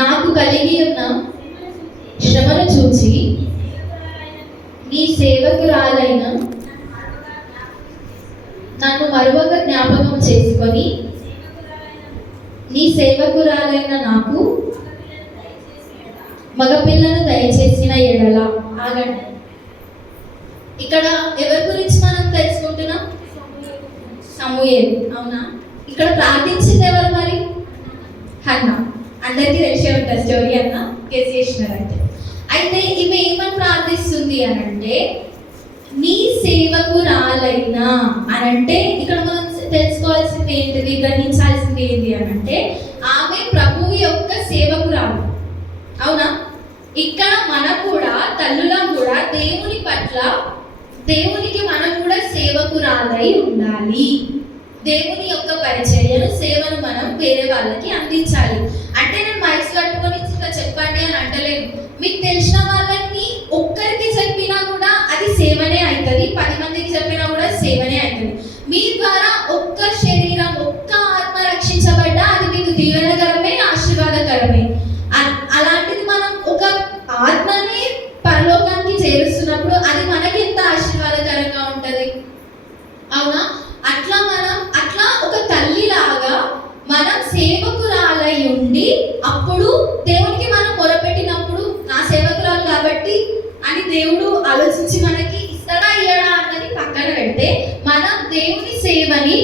నాకు కలిగి ఉన్న శ్రమను చూచి నీ సేవకురాలైన నన్ను మరువక జ్ఞాపకం చేసుకొని నీ సేవకురాలైన నాకు మగపిల్లను దయచేసిన ఎడల. ఆగండి, ఇక్కడ ఎవరి గురించి మనం తెలుసుకుంటున్నాం? సమూయేలు. అవునా? ఇక్కడ ప్రార్థించింది ఎవరు మరి? హన్నా. అందరికీ తెలిసే ఉంటుంది స్టోరీ, అన్న కేసు చేసినారంటే. అయితే ఈమె ఏమని ప్రార్థిస్తుంది అని అంటే, నీ సేవకురాలైనా అని అంటే ఇక్కడ మనం తెలుసుకోవాల్సింది ఏంటిది, గ్రహించాల్సింది ఏంటి అని అంటే, ఆమె ప్రభువు యొక్క సేవకురాలు. అవునా? ఇక్కడ మనం కూడా తల్లులం కూడా దేవుని పట్ల, దేవునికి మనం కూడా సేవకురాలై ఉండాలి. దేవుని యొక్క పరిచర్యను, సేవను మనం వేరే వాళ్ళకి అందించాలి. అంటే నేను మైక్స్ కట్టుకొని ఇట్లా చెప్పండి అని అంటలేను. మీకు తెలిసిన వాళ్ళని ఒక్కరికి చెప్పినా కూడా అది సేవనే అవుతుంది, 10 మందికి చెప్పినా కూడా సేవనే అవుతుంది. మీ ద్వారా ఒక్క శరీరం, ఒక్క ఆత్మ రక్షించబడ్డా అది మీకు దీవెనకరమే, ఆశీర్వాదకరమే. అలాంటిది మనం ఒక ఆత్మని పరలోకానికి చేరుస్తున్నప్పుడు అది మనకి ఎంత ఆశీర్వాదకరంగా ఉంటుంది. అవునా? అట్లా ఒక తల్లిలాగా మనం సేవకురాలై ఉండి, అప్పుడు దేవునికి మనం మొరపెట్టినప్పుడు నా సేవకురాలు కాబట్టి అని దేవుడు ఆలోచించి మనకి ఇస్తాడా ఇయ్యడా అన్నది పక్కన పెడితే, మనం దేవుని సేవని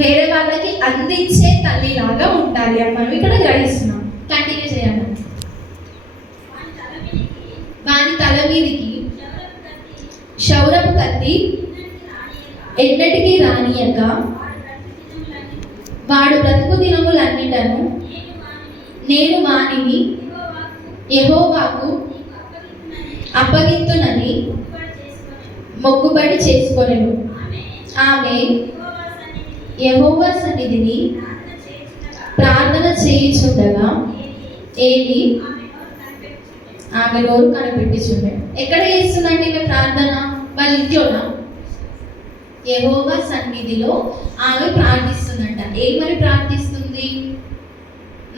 వేరే వాళ్ళకి అందించే తల్లిలాగా ఉండాలి అని మనం ఇక్కడ గ్రహిస్తున్నాం. కంటిన్యూ చేయాలి. వాని తల మీదికి క్షౌరపు కత్తి ఎన్నటికీ రానియక వాడు బ్రతుకు దినములన్నిటను నేను వానిని యెహోవాకు అప్పగింతునని మొక్కుబడి చేసుకొనెను. ఆమె యెహోవా సన్నిధిని ప్రార్థన చేయుచుండగా ఏలీ ఆమె నోరు కనిపెట్టిచుండే. ఎక్కడ చేస్తుందండి ఈమె ప్రార్థన? వాళ్ళ ఇంట్లోనా? యెహోవా సన్నిధిలో ఆమె ప్రార్థిస్తుందంట. ఏమని ప్రార్థిస్తుంది?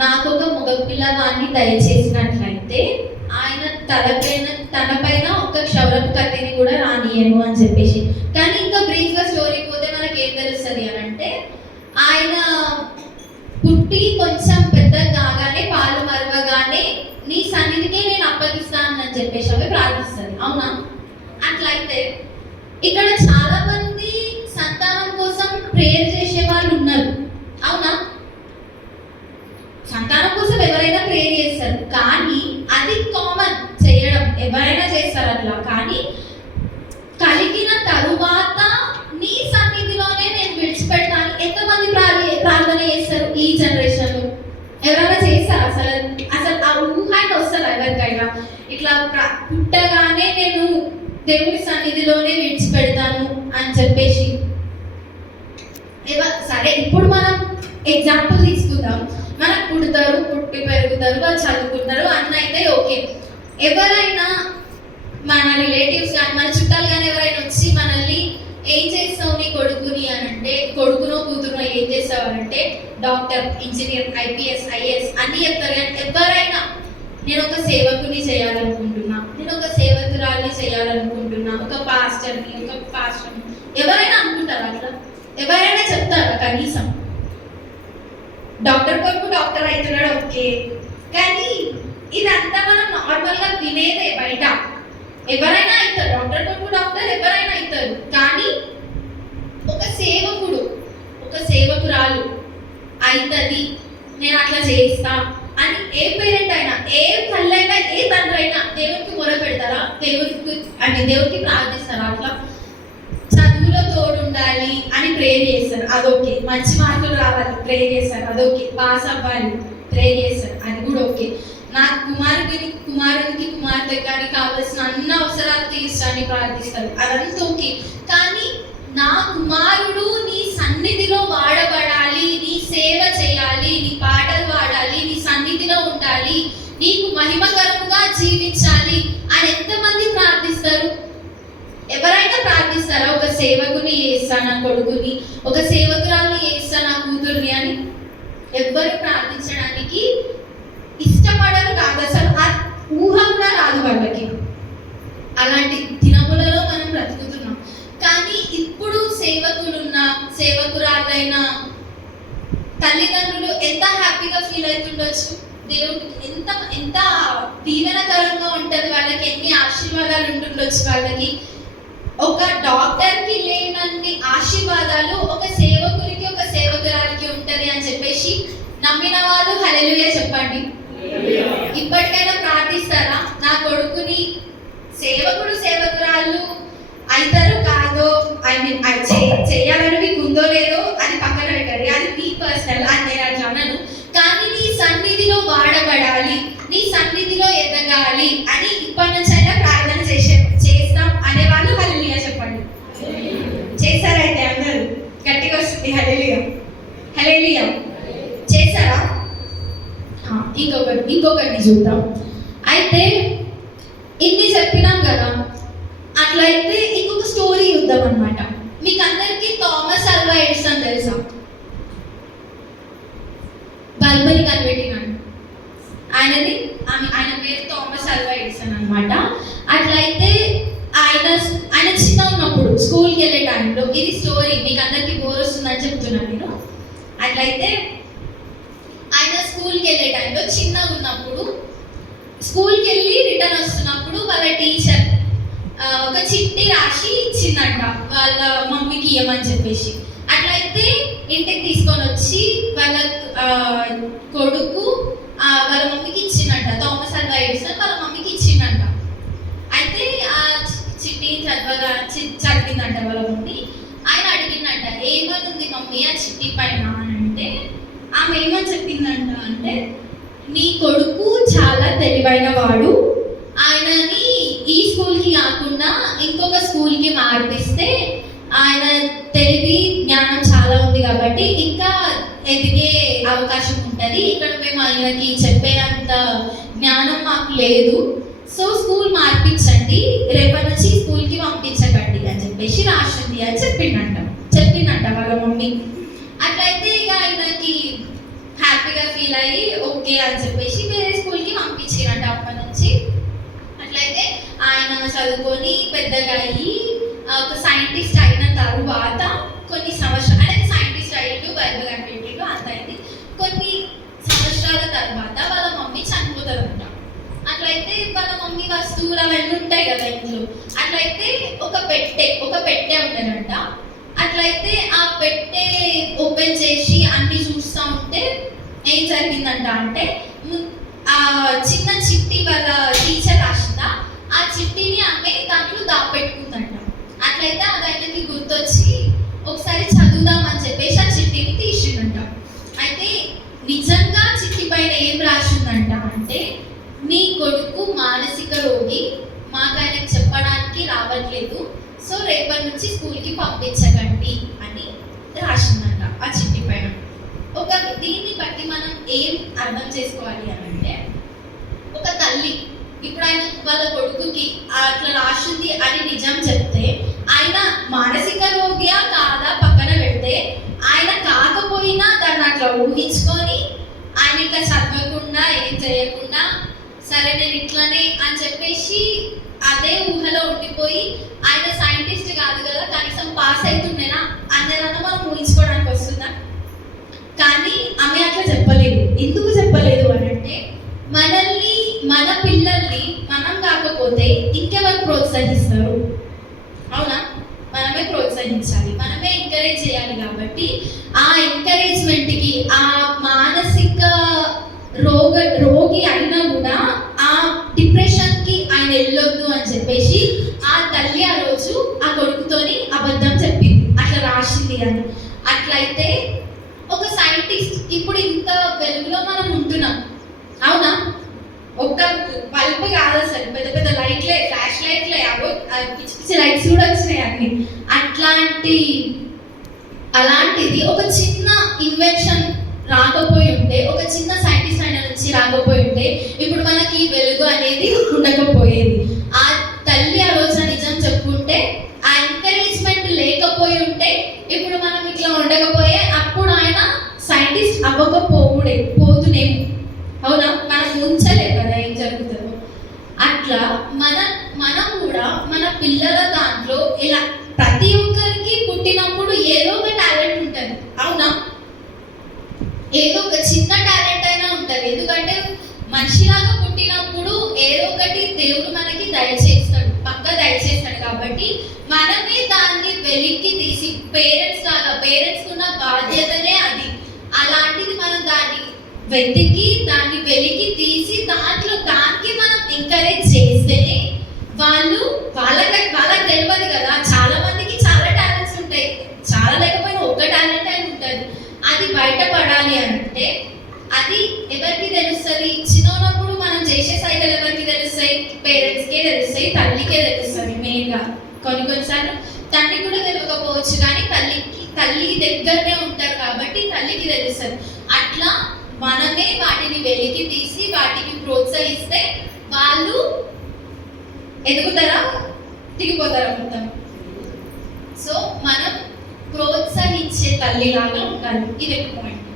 నాకు ఒక మగ పిల్లవాడిని దయచేసినట్లయితే ఆయన తన పైన ఒక క్షౌరపు కత్తిని కూడా రానియను అని చెప్పేసి. కానీ ఇంకా బ్రీఫ్గా స్టోరీ పోతే మనకి ఏం తెలుస్తుంది అని అంటే, ఆయన పుట్టి కొంచెం పెద్ద కాగానే, పాలు మరవగానే నీ సన్నిధికే నేను అప్పగిస్తాను అని చెప్పేసి అవి ప్రార్థిస్తుంది. అవునా? అట్లయితే ఇక్కడ చాలా మంది సంతానం కోసం ప్రేయర్ చేసే వాళ్ళు ఉన్నారు. అవునా? సంతానం కోసం ఎవరైనా ప్రేయర్ చేస్తారు, కానీ అది కామన్ చేయడం, ఎవరైనా చేస్తారు అట్లా. కానీ కలిగిన తరువాత నీ సన్నిధిలోనే నేను విడిచిపెడతాను ఎంతమంది ప్రార్థన చేస్తారు ఈ జనరేషన్లో? ఎవరైనా చేస్తారు? అసలు ఆ ఊహాన్ని వస్తారు ఎవరికైనా? ఇట్లా పుట్టగానే నేను దేవుని సన్నిధిలోనే విడిచిపెడతాను అని చెప్పేసి. సరే, ఇప్పుడు మనం ఎగ్జాంపుల్ తీసుకుందాం. మనకు పుడతారు, పుట్టి పెరుగుతారు, వాళ్ళు చదువుకుంటారు, అన్న అయితే ఓకే. ఎవరైనా మన రిలేటివ్స్ కానీ మన చుట్టాలు కానీ ఎవరైనా వచ్చి మనల్ని ఏం చేస్తావు నీ కొడుకుని అని అంటే, కొడుకునో కూతురునో ఏం చేస్తావు అని అంటే, డాక్టర్, ఇంజనీర్, ఐపీఎస్, ఐఏఎస్ అన్నీ చెప్తారు. కానీ ఎవరైనా నేను ఒక సేవకుని చేయాలనుకుంటున్నా, నేను ఒక సేవకురాల్ని చేయాలనుకుంటున్నా, ఒక పాస్టర్ని ఎవరైనా అనుకుంటారా? అట్లా ఎవరైనా చెప్తారా? కనీసం డాక్టర్ కొరకు డాక్టర్ అవుతున్నాడు ఓకే, కానీ ఇదంతా మనం నార్మల్గా వినేదే. బయట ఎవరైనా అవుతారు, డాక్టర్ కొరకు డాక్టర్ ఎవరైనా అవుతారు. కానీ ఒక సేవకుడు, ఒక సేవకురాలు అవుతుంది, నేను అట్లా చేస్తా అని ఏ పేరెంట్ అయినా, ఏ తల్లైనా, ఏ తండ్రి అయినా దేవునికి మొర పెడతారా? దేవునికి ప్రార్థిస్తారా? అట్లా చదువులో తోడు ఉండాలి అని ప్రేర్ చేస్తారు, అదొకే. మంచి మార్కులు రావాలి ప్రేర్ చేస్తారు, అదొకే. పాస్ అవ్వాలి ప్రేర్ చేస్తారు, అది కూడా ఓకే. నా కుమారునికి కుమార్తె కానీ కావాల్సిన అన్ని అవసరాలు తీర్చని ప్రార్థిస్తారు, అదంతా ఓకే. కానీ నా కుమారుడు నీ సన్నిధిలో వాడబడాలి, నీ సేవ చేయాలి, నీ పాటలు పాడాలి, నీ సన్నిధిలో ఉండాలి, నీకు మహిమకరముగా జీవించాలి అని ఎంతమంది ప్రార్థిస్తారు? ఎవరైనా ప్రార్థిస్తారా? ఒక సేవకుని చేస్తా నా కొడుకుని, ఒక సేవకురాల్ని చేస్తా నా కూతుర్ని అని ఎవ్వరు ప్రార్థించడానికి ఇష్టపడరు. కాదు, అసలు ఆ ఊహ కూడా రాదు వాళ్ళకి. అలాంటి దినములలో మనం బ్రతుకుతున్నాం. కానీ ఇప్పుడు సేవకులున్నా సేవకురాలైన తల్లిదండ్రులు ఎంత హ్యాపీగా ఫీల్ అవుతుండొచ్చు. దేవుడికి ఎంత ఎంత దీవెనకరంగా ఉంటుంది వాళ్ళకి, ఎన్ని ఆశీర్వాదాలు ఉంటుండొచ్చు వాళ్ళకి. ఒక డాక్టర్కి లేనన్ని ఆశీర్వాదాలు ఒక సేవకునికి, ఒక సేవకురాలికి ఉంటది అని చెప్పేసి నమ్మిన వాళ్ళు హల్లెలూయా చెప్పండి. ఇప్పటికైనా ప్రార్థిస్తారా, నా కొడుకుని సేవకుడు సేవకురాలు అవుతారు కాదో, ఐ మీన్ చేయాలని మీకు ఉందో లేదో అది పక్కన పెట్టండి, అది మీ పర్సనల్, అని నేను అట్లా అన్నాను. కానీ నీ సన్నిధిలో వాడబడాలి, నీ సన్నిధిలో ఎదగాలి అని ఇప్పటి నుంచి అయినా ప్రార్థన చేస్తాం అనేవాళ్ళు హల్లెలూయా చెప్పండి. చేశారైతే అందరూ గట్టిగా వస్తుంది హల్లెలూయా, హల్లెలూయా చేశారా? ఇంకొకటి చూద్దాం. అయితే ఇన్ని చెప్పినాం కదా, అట్లయితే ఇంకొక స్టోరీ చూద్దాం అనమాట. మీకు అందరికీ థామస్ ఆల్వా ఎడిసన్ తెలుసా? బల్బుని కనిపెట్టినాడు ఆయన పేరు థామస్ ఆల్వా ఎడిసన్ అనమాట. అట్లయితే ఆయన చిన్న ఉన్నప్పుడు స్కూల్కి వెళ్ళే టైంలో, ఇది స్టోరీ మీకు అందరికీ బోర్ వస్తుందని చెప్తున్నాను నేను. అట్లయితే ఆయన స్కూల్కి వెళ్ళే టైంలో చిన్నగా ఉన్నప్పుడు స్కూల్కి వెళ్ళి రిటర్న్ వస్తున్నప్పుడు వాళ్ళ టీచర్ ఒక చిట్టి రాసి ఇచ్చిందంట వాళ్ళ మమ్మీకి ఇవ్వమని చెప్పేసి. అట్లయితే ఇంటికి తీసుకొని వచ్చి వాళ్ళ కొడుకు వాళ్ళ మమ్మీకి ఇచ్చిందంట. థామస్ ఆల్వా ఎడిసన్ వాళ్ళ మమ్మీకి ఇచ్చిందంట. అయితే ఆ చిట్టిని చదివిందంట వాళ్ళ మమ్మీ. ఆయన అడిగిందంట, ఏమని ఉంది మమ్మీ ఆ చిట్టి పైన అని అంటే, ఆమె ఏమని చెప్పిందంట అంటే, నీ కొడుకు చాలా తెలివైన వాడు, ఆయనని ఈ స్కూల్కి కాకుండా ఇంకొక స్కూల్కి మార్పిస్తే ఆయన తెలివి జ్ఞానం చాలా ఉంది కాబట్టి ఇంకా ఎదిగే అవకాశం ఉంటుంది. ఇక్కడ మేము ఆయనకి చెప్పేంత జ్ఞానం మాకు లేదు, సో స్కూల్ మార్పించండి, రేపటి నుంచి స్కూల్కి పంపించకండి అని చెప్పేసి రాసింది అని చెప్పిందంట వాళ్ళ మమ్మీ. అట్లయితే ఇక ఆయనకి హ్యాపీగా ఫీల్ అయ్యి ఓకే అని చెప్పేసి వేరే స్కూల్కి పంపించారంట అప్పటి నుంచి. అట్లయితే ఆయన చదువుకొని పెద్దగా అయ్యి ఒక సైంటిస్ట్ అయిన తరువాత కొన్ని సంవత్సరాలు, అంటే సైంటిస్ట్ అయ్యిండు, బైబిల్ కనిపెట్టిండు, అంత అయింది. కొన్ని సంవత్సరాల తర్వాత వాళ్ళ మమ్మీ చనిపోతుందంట. అట్లయితే వాళ్ళ మమ్మీ వస్తువులు అవన్నీ ఉంటాయి కదా ఇంట్లో. అట్లయితే ఒక పెట్టె ఉండదంట. అట్లయితే ఆ పెట్టె ఓపెన్ చేసి అన్ని చూస్తూ ఉంటే ఏం జరిగిందంట అంటే, ఆ చిన్న చిట్టి వాళ్ళ టీచర్ రాసిందా, ఆ చిట్టిని ఆమె దాంట్లో దాపెట్టుకుందంట. అట్లయితే అది ఆయనకి గుర్తొచ్చి ఒకసారి చదువుదామని చెప్పేసి ఆ చిట్టిని తీసిందంట. అయితే నిజంగా చిట్టి పైన ఏం రాసిందంట అంటే, నీ కొడుకు మానసిక రోగి, మాకు ఆయనకు చెప్పడానికి రావట్లేదు, సో రేపటి నుంచి స్కూల్కి పంపించకండి అని రాసిందంట ఆ చిట్టి పైన. దీన్ని బట్టి మనం ఏం అర్థం చేసుకోవాలి అని అంటే, ఒక తల్లి ఇప్పుడు ఆయన వాళ్ళ కొడుకుకి అట్లా రాసింది అని నిజం చెప్తే, ఆయన మానసిక రోగియా కాదా పక్కన పెడితే, ఆయన కాకపోయినా దాన్ని అట్లా ఊహించుకొని ఆయన ఇంకా చదవకుండా ఏం చేయకుండా సరే నేను ఇట్లనే అని చెప్పేసి అదే ఊహలో ఉండిపోయి, ఆయన సైంటిస్ట్ కాదు కదా కనీసం పాస్ అవుతుండేనా అనేదన్నా మనం ఊహించుకోవడానికి వస్తుందా? కానీ ఆమె అట్లా చెప్పలేదు. ఎందుకు చెప్పలేదు అని అంటే, మనల్ని మన పిల్లల్ని మనం కాకపోతే ఇంకెవరు ప్రోత్సహిస్తారు? అవునా? మనమే ప్రోత్సహించాలి, మనమే ఎంకరేజ్ చేయాలి. కాబట్టి ఆ ఎంకరేజ్మెంట్కి ఆ మానసిక రోగి అయినా కూడా ఆ డిప్రెషన్కి ఆయన వెళ్ళొద్దు అని చెప్పేసి ఆ తల్లి ఆ రోజు ఆ కొడుకుతోని అబద్ధం చెప్పింది, అట్లా రాసింది అని. అట్లయితే ఒక సైంటిస్ట్ ఇప్పుడు ఇంత వెలుగులో మనం ఉంటున్నాం, అవునా? ఒక్క బల్బ్ కాదు అసలు, పెద్ద పెద్ద లైట్లే, ఫ్లాష్ లైట్లే, అవో పిచ్చి పిచ్చి లైట్స్ కూడా వచ్చినాయి అన్ని. అలాంటిది ఒక చిన్న ఇన్వెన్షన్ రాకపోయి ఉంటే, ఒక చిన్న సైంటిస్ట్ అయిన నుంచి రాకపోయి ఉంటే ఇప్పుడు మనకి వెలుగు అనేది ఉండకపోయేది. ఆ తల్లి ఆ రోజున నిజం చెప్పుకుంటే, ఆ ఎంకరేజ్మెంట్ లేకపోయి ఉంటే ఇప్పుడు మనం ఇట్లా ఉండకపోయే, అప్పుడు ఆయన సైంటిస్ట్ పోదునేమో, అవునా? మనం ఉంచలేము కదా ఏం జరుగుతుందో. అట్లా మనం కూడా మన పిల్లల దాంట్లో ఇలా ప్రతి ఒక్కరికి పుట్టినప్పుడు ఏదో ఒక టాలెంట్ మనిషిలాగా పుట్టినప్పుడు ఏదో ఒకటి దేవుడు మనకి దయచేస్తాడు, పక్క దయచేస్తాడు. కాబట్టి మనమే దాన్ని వెలికి తీసి పేరెంట్స్ ఉన్న బాధ్యతనే అది. అలాంటిది మనం దాన్ని వెతికి దాన్ని వెలికి తీసి దానికి మనం ఎంకరేజ్ చేస్తేనే వాళ్ళకి తెలియదు కదా. చాలా మందికి చాలా టాలెంట్స్ ఉంటాయి, చాలా లేకపోయినా ఒక్క టాలెంట్ అని ఉంటుంది. అది బయటపడాలి అంటే అది ఎవరికి తెలుస్తుంది? చిన్నప్పుడు మనం చేసే సైకిల్ ఎవరికి తెలుస్తాయి? పేరెంట్స్కే తెలుస్తాయి, తల్లికే తెలుస్తుంది మెయిన్గా. కొన్నిసార్లు తండ్రి కూడా తెలియకపోవచ్చు, కానీ తల్లి దగ్గరనే ఉంటారు కాబట్టి తల్లికి తెలుస్తుంది. అట్లా మనమే వాటిని వెలికి తీసి వాటిని ప్రోత్సహిస్తే వాళ్ళు ఎదుగుతారా, దిగిపోతారా మొత్తం. సో మనం ప్రోత్సహించే తల్లిలాగా ఉండాలి. ఇది ఒక పాయింట్.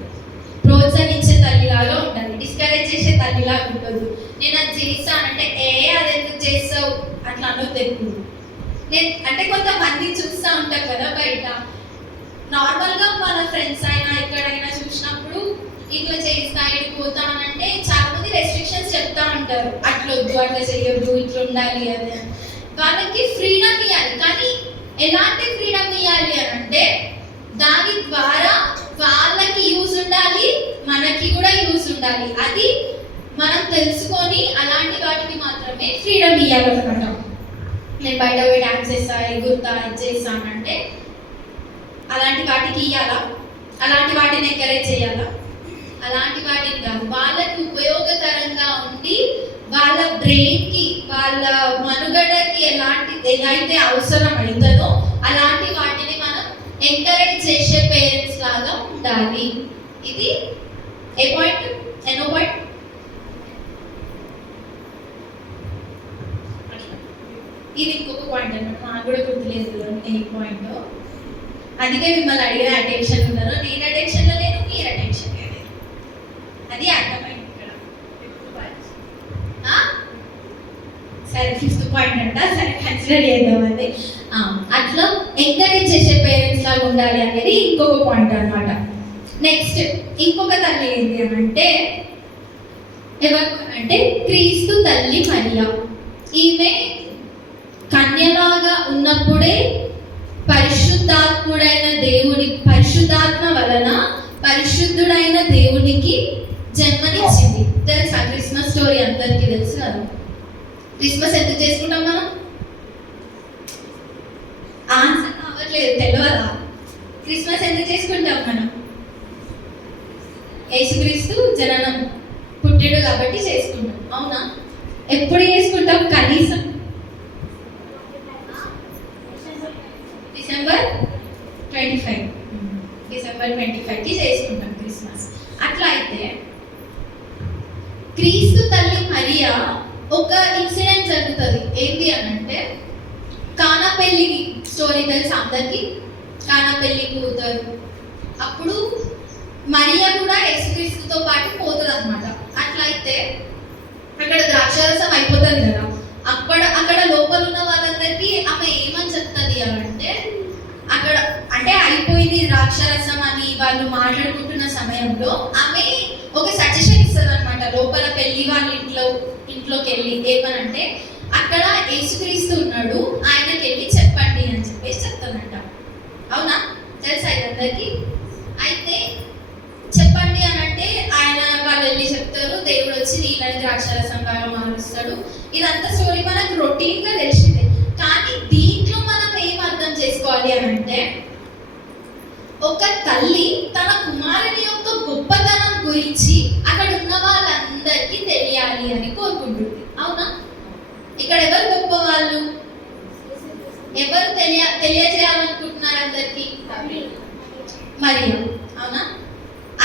ప్రోత్సహించే తల్లిలాగా ఉండాలి, డిస్కరేజ్ చేసే తల్లిలాగా ఉండదు. నేను అది చేస్తానంటే అది ఎందుకు చేస్తావు అట్లా అనొద్దు ఎక్కువ. అంటే కొంతమంది చూస్తూ ఉంటాం కదా బయట, నార్మల్గా మన ఫ్రెండ్స్ అయినా ఎక్కడైనా చూసినప్పుడు ఇట్లా చేస్తా పోతా అని అంటే చాలా మంది రెస్ట్రిక్షన్స్ చెప్తా ఉంటారు, అట్లా వద్దు, అట్లా చేయొద్దు, ఇట్లా ఉండాలి అని. వాళ్ళకి ఫ్రీడమ్ ఇవ్వాలి, కానీ ఎలాంటి ఫ్రీడమ్ ఇవ్వాలి అని అంటే దాని ద్వారా వాళ్ళకి యూజ్ ఉండాలి, మనకి కూడా యూజ్ ఉండాలి. అది మనం తెలుసుకొని అలాంటి వాటికి మాత్రమే ఫ్రీడమ్ ఇవ్వాలన్నమాట. నేను బయట పోయి డాన్స్ చేస్తా, ఎగురుతా, ఇది చేస్తానంటే అలాంటి వాటికి ఇవ్వాలా? అలాంటి వాటిని ఎంకరేజ్ చేయాలా? అలాంటి వాటికి కాదు. వాళ్ళకి ఉపయోగకరంగా ఉండి వాళ్ళ బ్రెయిన్కి వాళ్ళ మనుగడకి ఏదైతే అవసరం అవుతుందో అలాంటి వాటిని మనం ఎంకరేజ్ చేసే పేరెంట్స్ లాగా ఉండాలి. ఇది ఏ పాయింట్? ఎన్నో పాయింట్? ఇది ఇంకొక పాయింట్ అన్నమాట, నాకు కూడా గుర్తులేదు ఏ పాయింట్. అందుకే మిమ్మల్ని అడిగిన అటెన్షన్ ఉన్నారు, నేను అటెన్షన్లో లేను, మీరు అటెన్షన్ లేదు. అది అర్థమైంది ఇక్కడ. సరే, 5th పాయింట్ అంట, సరే కన్సిడర్ చేద్దాం. అది అట్లా ఎంకరేజ్ చేసే పేరెంట్స్ లాగా ఉండాలి అనేది ఇంకొక పాయింట్ అనమాట. నెక్స్ట్ ఇంకొక తల్లి ఏంటి అని అంటే ఎవరు అంటే క్రీస్తు తల్లి మరియా. ఈమె కన్యలాగా ఉన్నప్పుడే పరిశుద్ధాత్మ వలన పరిశుద్ధుడైన దేవునికి జన్మనిచ్చింది. తెలుసా? క్రిస్మస్ స్టోరీ అందరికీ తెలుసు కదా. క్రిస్మస్ ఎందుకు చేసుకుంటాం మనం? ఆన్సర్ అవ్వట్లేదు, తెలియదా? క్రిస్మస్ ఎందుకు చేసుకుంటాం మనం? యేసుక్రీస్తు జననం పుట్టిడు కాబట్టి చేసుకుంటాం, అవునా? ఎప్పుడు చేసుకుంటాం? కనీసం డిసెంబర్ 25కి చేసుకుంటాం క్రిస్మస్. అట్లా అయితే క్రీస్తు తల్లి మరియా ఒక ఇన్సిడెంట్ జరుగుతుంది. ఏంటి అని అంటే కానా పెళ్లి స్టోరీ తెలుసు అందరికి. కానా పెళ్లికి పోతారు, అప్పుడు మరియా కూడా యేసుక్రీస్తుతో పాటు పోతుంది అనమాట. అట్లయితే అక్కడ ద్రాక్షారసం అయిపోతుంది కదా. అక్కడ లోపల ఉన్న వాళ్ళందరికీ ఆమె ఏమని చెప్తుంది అంటే అక్కడ అంటే అయిపోయింది ద్రాక్షారసం అని వాళ్ళు మాట్లాడుకుంటున్న సమయంలో ఆమె ఒక సజెషన్ ఇస్తుంది అనమాట. లోపల పెళ్లి వాళ్ళ ఇంట్లోకి వెళ్ళి ఏమనంటే అక్కడ యేసుక్రీస్తు ఉన్నాడు, ఆయనకి వెళ్ళి చెప్పండి అని చెప్పేసి చెప్తానంట. అవునా? తెలుసా ఇదందరికీ? అయితే చెప్పండి అని అంటే వాళ్ళు వెళ్ళి చెప్తారు, దేవుడు వచ్చి నీళ్ళని ద్రాక్షారసం బాగా మారుస్తాడు. ఇదంతా స్టోరీ మనకు రొటీన్గా తెలిసిందే. కానీ దీంట్లో మనం ఏం అర్థం చేసుకోవాలి అని అంటే ఒక తల్లి తన కుమారుని యొక్క గొప్పతనం గురించి అక్కడ ఉన్న వాళ్ళందరికీ తెలియాలి అని కోరుకుంటుంది. అవునా? ఇక్కడ ఎవరు గొప్ప వాళ్ళు? ఎవరు తెలియజేయాలనుకుంటున్నారు అందరికీ? మరియా. అవునా?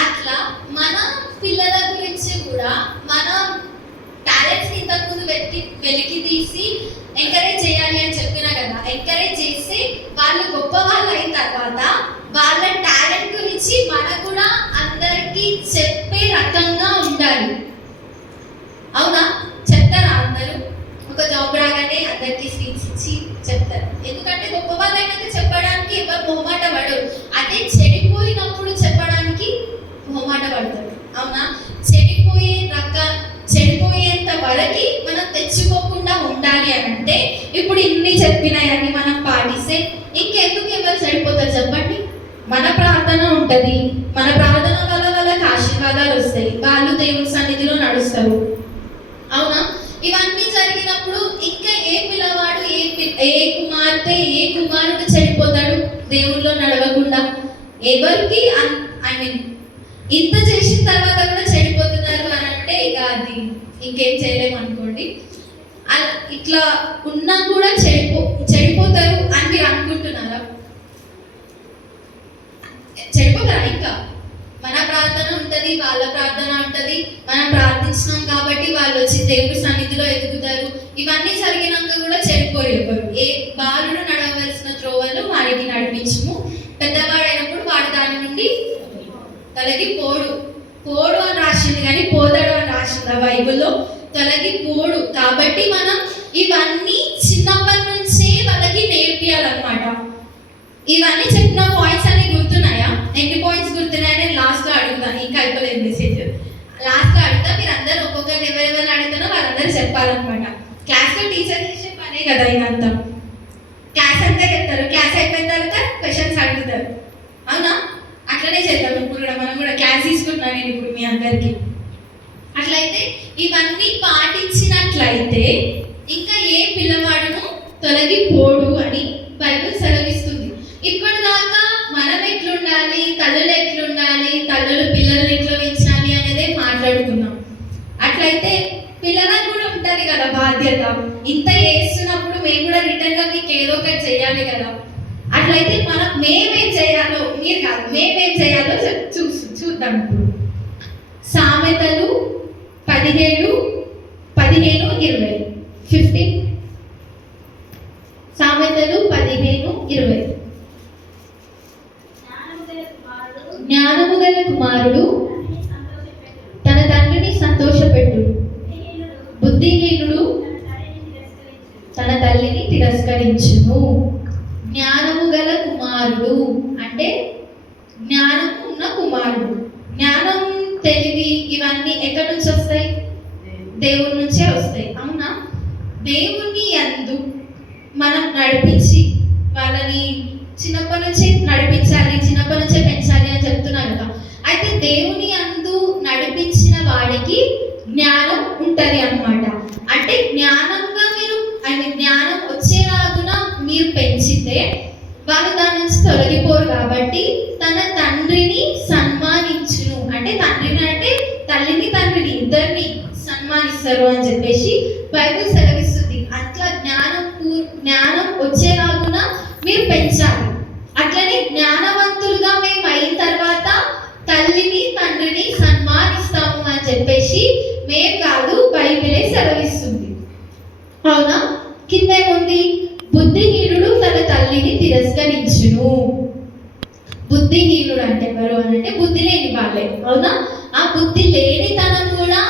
అట్లా మన పిల్లల గురించి కూడా మన టాలెంట్స్ ఇంతకుముందు వెలికి తీసి ఎంకరేజ్ చేయాలి అని చెప్పినా కదా. ఎంకరేజ్ చేసి వాళ్ళు గొప్ప వాళ్ళు అయిన తర్వాత వాళ్ళ టాలెంట్ గురించి మనకు కూడా అందరికీ చెప్పే రకంగా ఉండాలి. అవునా? చెప్తారా అందరూ? ఒక జాబ్ రాగానే అందరికీ స్పీచ్ ఇచ్చి చెప్తారు, ఎందుకంటే గొప్ప వాళ్ళు అయినాక చెప్పడానికి ఎవరు మొహమాట పడరు. అదే చెడిపోయినప్పుడు చెప్పడానికి మొహమాట పడతారు. అవునా? చెడిపోయే చెడిపోతారు చెప్పండి? మన ప్రార్థన ఉంటుంది, మన ప్రార్థన వల్ల వాళ్ళకి ఆశీర్వాదాలు వస్తాయి, వాళ్ళు దేవుని సన్నిధిలో నడుస్తారు. అవునా? ఇవన్నీ జరిగినప్పుడు ఇంకా ఏ పిల్లవాడు ఏ కుమార్తె ఏ కుమారుడు చెడిపోతాడు దేవుళ్ళో నడవకుండా? ఎవరికి ఐ మీన్ ఇంత చేసిన తర్వాత కూడా చెడిపోతున్నారు అని అంటే ఇక అది ఇంకేం చేయలేము అనుకోండి. ఇట్లా ఉన్నా కూడా చెడిపోతారు అని మీరు అనుకుంటున్నారా? చెడిపోతారా? ఇంకా మన ప్రార్థన ఉంటుంది, వాళ్ళ ప్రార్థన ఉంటుంది, మనం ప్రార్థించినాం కాబట్టి వాళ్ళు వచ్చి దేవుడి సన్నిధిలో ఎదుగుతారు. ఇవన్నీ జరిగినాక కూడా చెడిపోరు ఎవరు. ఏ బాలుడు నడవలసిన త్రోవలు వారికి నడిపించుము, పెద్దవాడైనప్పుడు వాడు దాని నుండి తొలగి పోడు అని రాసింది, కానీ పోతాడు అని రాసింది ఆ బైబిల్లో. తొలగి పోడు. కాబట్టి మనం ఇవన్నీ చిన్నప్పటి నుంచే వాళ్ళకి నేర్పియాలన్నమాట. ఇవన్నీ చెప్పిన పాయింట్స్ అన్ని గుర్తున్నాయా? ఎన్ని పాయింట్స్ గుర్తున్నాయని నేను లాస్ట్లో అడుగుతాను, ఇంకా అయిపోలేదు మెసేజ్. లాస్ట్లో అడుగుతా, మీరు అందరూ ఒక్కొక్కరిని ఎవరెవరిని అడుగుతానో వాళ్ళందరూ చెప్పాలన్నమాట. క్లాస్లో టీచర్ చేసే పనే కదా ఇదంతా. క్లాస్ అంతా చెప్తారు, క్లాస్ అయిపోయిన తర్వాత క్వశ్చన్స్ అడుగుతారు. అవునా? అట్లనే చేద్దాం ఇప్పుడు కూడా. మనం కూడా క్లాస్ తీసుకుంటున్నాను నేను ఇప్పుడు మీ అందరికీ. అట్లయితే ఇవన్నీ పాటించినట్లయితే ఇంకా ఏ పిల్లవాడును తొలగిపోడు అని బైబిల్ సెలవిస్తుంది. ఇప్పటిదాకా మనం ఎట్లుండాలి, తల్లులు ఎట్లుండాలి, తల్లులు పిల్లలు ఎట్లా పెంచాలి అనేదే మాట్లాడుకున్నాం. అట్లయితే పిల్లలకు కూడా ఉంటుంది కదా బాధ్యత. ఇంత చేస్తున్నప్పుడు మేము కూడా రిటర్న్గా మీకు ఏదో ఒకటి చేయాలి కదా. అట్లయితే మేమేం చేయాలో, మీరు కాదు, మేమేం చేయాలో చూద్దాం ఇప్పుడు. సామెతలు 17:15-20. సామెతలు 17:20. జ్ఞానము గల కుమారుడు తన తండ్రిని సంతోషపెట్టు, బుద్ధిహీనుడు తన తల్లిని తిరస్కరించును. జ్ఞానము గల కుమారుడు అంటే జ్ఞానం ఉన్న కుమారుడు. జ్ఞానం, తెలివి ఇవన్నీ ఎక్కడి నుంచి వస్తాయి? దేవుడి నుంచే వస్తాయి. అవునా? దేవుని యందు మనం నడిపించి వాళ్ళని చిన్నప్పటి నుంచే నడిపించాలి, చిన్నప్పటి నుంచే పెంచాలి అని చెప్తున్నారు కదా. అయితే దేవుని యందు నడిపించిన వాడికి జ్ఞానం ఉంటుంది అన్నమాట. అంటే జ్ఞానంగా మీరు జ్ఞానం వచ్చేలాగున మీరు పెంచితే వాళ్ళు దాని నుంచి తొలగిపోరు. కాబట్టి తన తండ్రిని సన్మానించును, అంటే తండ్రిని అంటే తల్లిని తండ్రిని ఇద్దరిని సన్మానిస్తారు అని చెప్పేసి బైబిల్ సెలవిస్తుంది. అట్లా జ్ఞానం వచ్చేలాగున మీరు పెంచాలి. అట్లనే జ్ఞానవంతులుగా మేము అయిన తర్వాత తల్లిని తండ్రిని సన్మానిస్తాము అని చెప్పేసి మేము కాదు, బైబిలే సెలవిస్తుంది. అవునా? కింద ఏముంది? బుద్ధిహీనుడు తన తల్లిని తిరస్కరించును. బుద్ధిహీనుడు అంటే ఎవరు అని అంటే బుద్ధి లేని వాళ్ళే. అవునా? ఆ బుద్ధి లేనితనం కూడా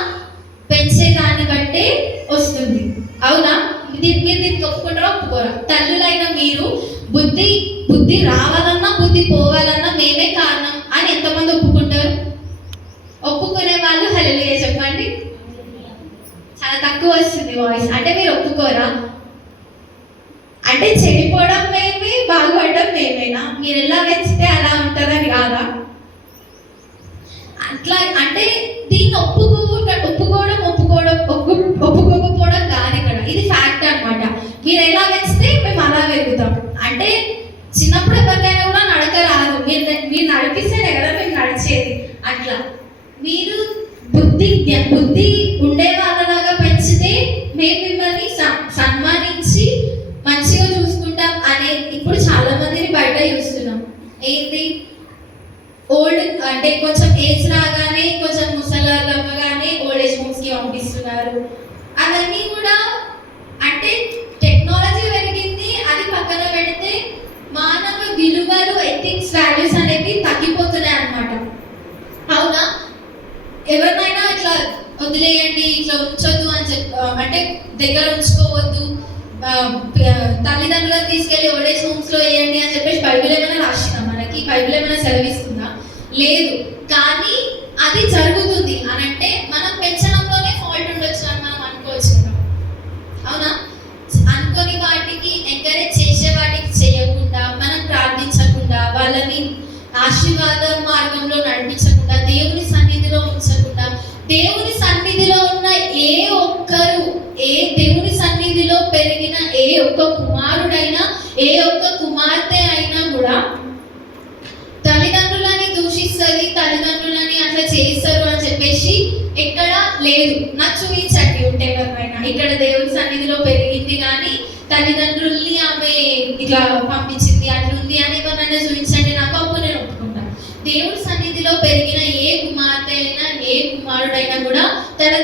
పెంచేదాన్ని బట్టే వస్తుంది. అవునా? మీరు దీనికి ఒప్పుకుంటారా ఒప్పుకోరా? తల్లులైన మీరు బుద్ధి రావాలన్నా బుద్ధి పోవాలన్నా మేమే కారణం అని ఎంతమంది ఒప్పుకుంటారు? ఒప్పుకునే వాళ్ళు హల్లెలూయా చెప్పండి. చాలా తక్కువ వస్తుంది వాయిస్. అంటే మీరు ఒప్పుకోరా? అంటే చెడిపోవడం మేమే, బాగుపడడం మేమేనా? మీరు ఎలా పెంచితే అలా ఉంటుందని కాదా? అట్లా అంటే దీన్ని ఒప్పుకోకపోవడం కాదు ఇక్కడ. ఇది ఫ్యాక్ట్ అన్నమాట. మీరు ఎలా పెంచితే మేము అలా పెరుగుతాం. అంటే చిన్నప్పుడు ఎవరికైనా కూడా నడక రాదు, మీరు నడిపిస్తేనే కదా మేము నడిచేది. అట్లా మీరు బుద్ధి ఉండే వాళ్ళలాగా పెంచితే మేము మిమ్మల్ని సన్మానించి మంచిగా చూసుకుంటాం అనే ఇప్పుడు చాలా మందిని బయట చూస్తున్నాం. ఏంటి? ఓల్డ్ అంటే కొంచెం ఏజ్ రాగానే, కొంచెం ముసలాళ్ళు అవ్వగానే ఓల్డ్ ఏజ్ హోమ్స్కి పంపిస్తున్నారు. అవన్నీ కూడా అంటే టెక్నాలజీ పెరిగింది, అది పక్కన పెడితే మానవ విలువలు, ఎథిక్స్, వాల్యూస్ అనేవి తగ్గిపోతున్నాయి అన్నమాట. అవునా? ఎవరినైనా ఇట్లా వదిలేయండి, ఇట్లా ఉంచొద్దు అని అంటే దగ్గర ఉంచుకోవద్దు, తల్లిదండ్రులను తీసుకెళ్ళి ఓల్డ్ ఏజ్ హోమ్స్లో వేయండి అని చెప్పేసి బైబిల్ ఏమైనా రాసిందా? మనకి బైబిల్ ఏమైనా సెలవిస్తుందా? లేదు. కానీ అది జరుగుతుంది అని అంటే మనం పెంచడంలోనే ఫాల్ట్ ఉండొచ్చు అని మనం అనుకోవచ్చు కదా. అవునా? అనుకోని వాటికి ఎంకరేజ్ చేసే వాటికి చేయకుండా, మనం ప్రార్థించకుండా, వాగ్వివాద మార్గంలో నడిపించకుండా, దేవుని సన్నిధిలో ఉంచకుండా, దేవుని సన్నిధిలో ఉన్న ఏ ఒక్కరు, దేవుని సన్నిధిలో పెరిగిన ఏ ఒక్క కుమారుడైనా, ఏ ఒక్క కుమార్తె అయినా కూడా తల్లిదండ్రులని దూషిస్తుంది, తల్లిదండ్రులని అట్లా చేస్తారు అని చెప్పేసి ఎక్కడ లేదు. నాకు చూపించండి ఉంటే ఎవరిపైన ఇక్కడ దేవుని సన్నిధిలో పెరిగింది కానీ తల్లిదండ్రుల్ని ఆమె ఇట్లా పంపించింది అట్లుంది అని ఎవరినైనా చూపించండి నాకు, అప్పుడు నేను ఒప్పుకుంటాను. దేవుడి సన్నిధిలో పెరిగిన ఏ కుమార్తె అయినా ఏ కుమారుడైనా కూడా తన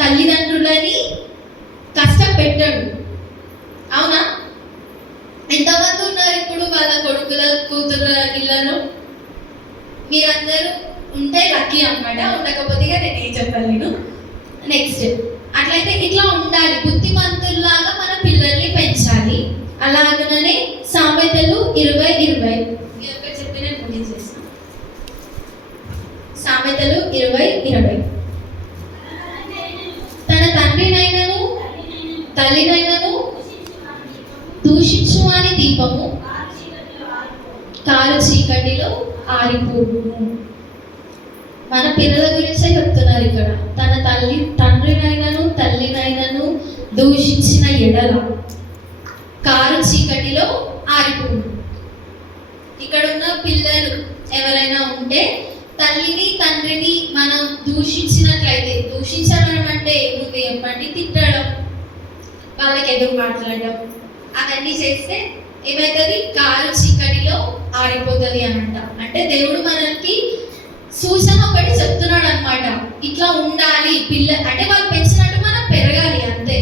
తల్లిదండ్రులని కష్టపెట్టాడు. అవునా? ఎంతమంది ఉన్నారు ఇప్పుడు వాళ్ళ కొడుకుల కూతుర్ల ఇళ్ళలో? మీరందరూ ఉంటే లక్కీ అన్నమాట, ఉండకపోతే నేను ఏం చెప్పలేను. నెక్స్ట్, అట్లయితే ఇట్లా ఉండాలి, బుద్ధిమంతుల్లాగా మన పిల్లల్ని పెంచాలి. అలాగనే సామెతలు 20:20 ఇది ఒకటి చెప్పి నేను ముగించేస్తాను. సామెతలు 20:20 తన తండ్రినైనను తల్లినైనను దూషించు అని దీపము కారు చీకటిలో ఆరిపోవును. మన పిల్లల గురించే చెప్తున్నారు ఇక్కడ. తన తండ్రినైనను తల్లినైనను దూషించిన ఎడల కారు చీకటిలో ఆరిపోవును. ఇక్కడ ఉన్న పిల్లలు ఎవరైనా ఉంటే తల్లిని తండ్రిని మనం దూషించినట్లయితే, దూషించడం అంటే ఏముంది చెప్పండి? తిట్టడం, వాళ్ళకి ఎదురు మాట్లాడడం, అవన్నీ చేస్తే ఏమవుతుంది? కారు చీకటిలో ఆరిపోతుంది అనంట. అంటే దేవుడు మనకి సూచన ఒకటి చెప్తున్నాడు అనమాట. ఇట్లా ఉండాలి పిల్ల అంటే వాళ్ళు పెంచినట్టు మనం పెరగాలి అంతే.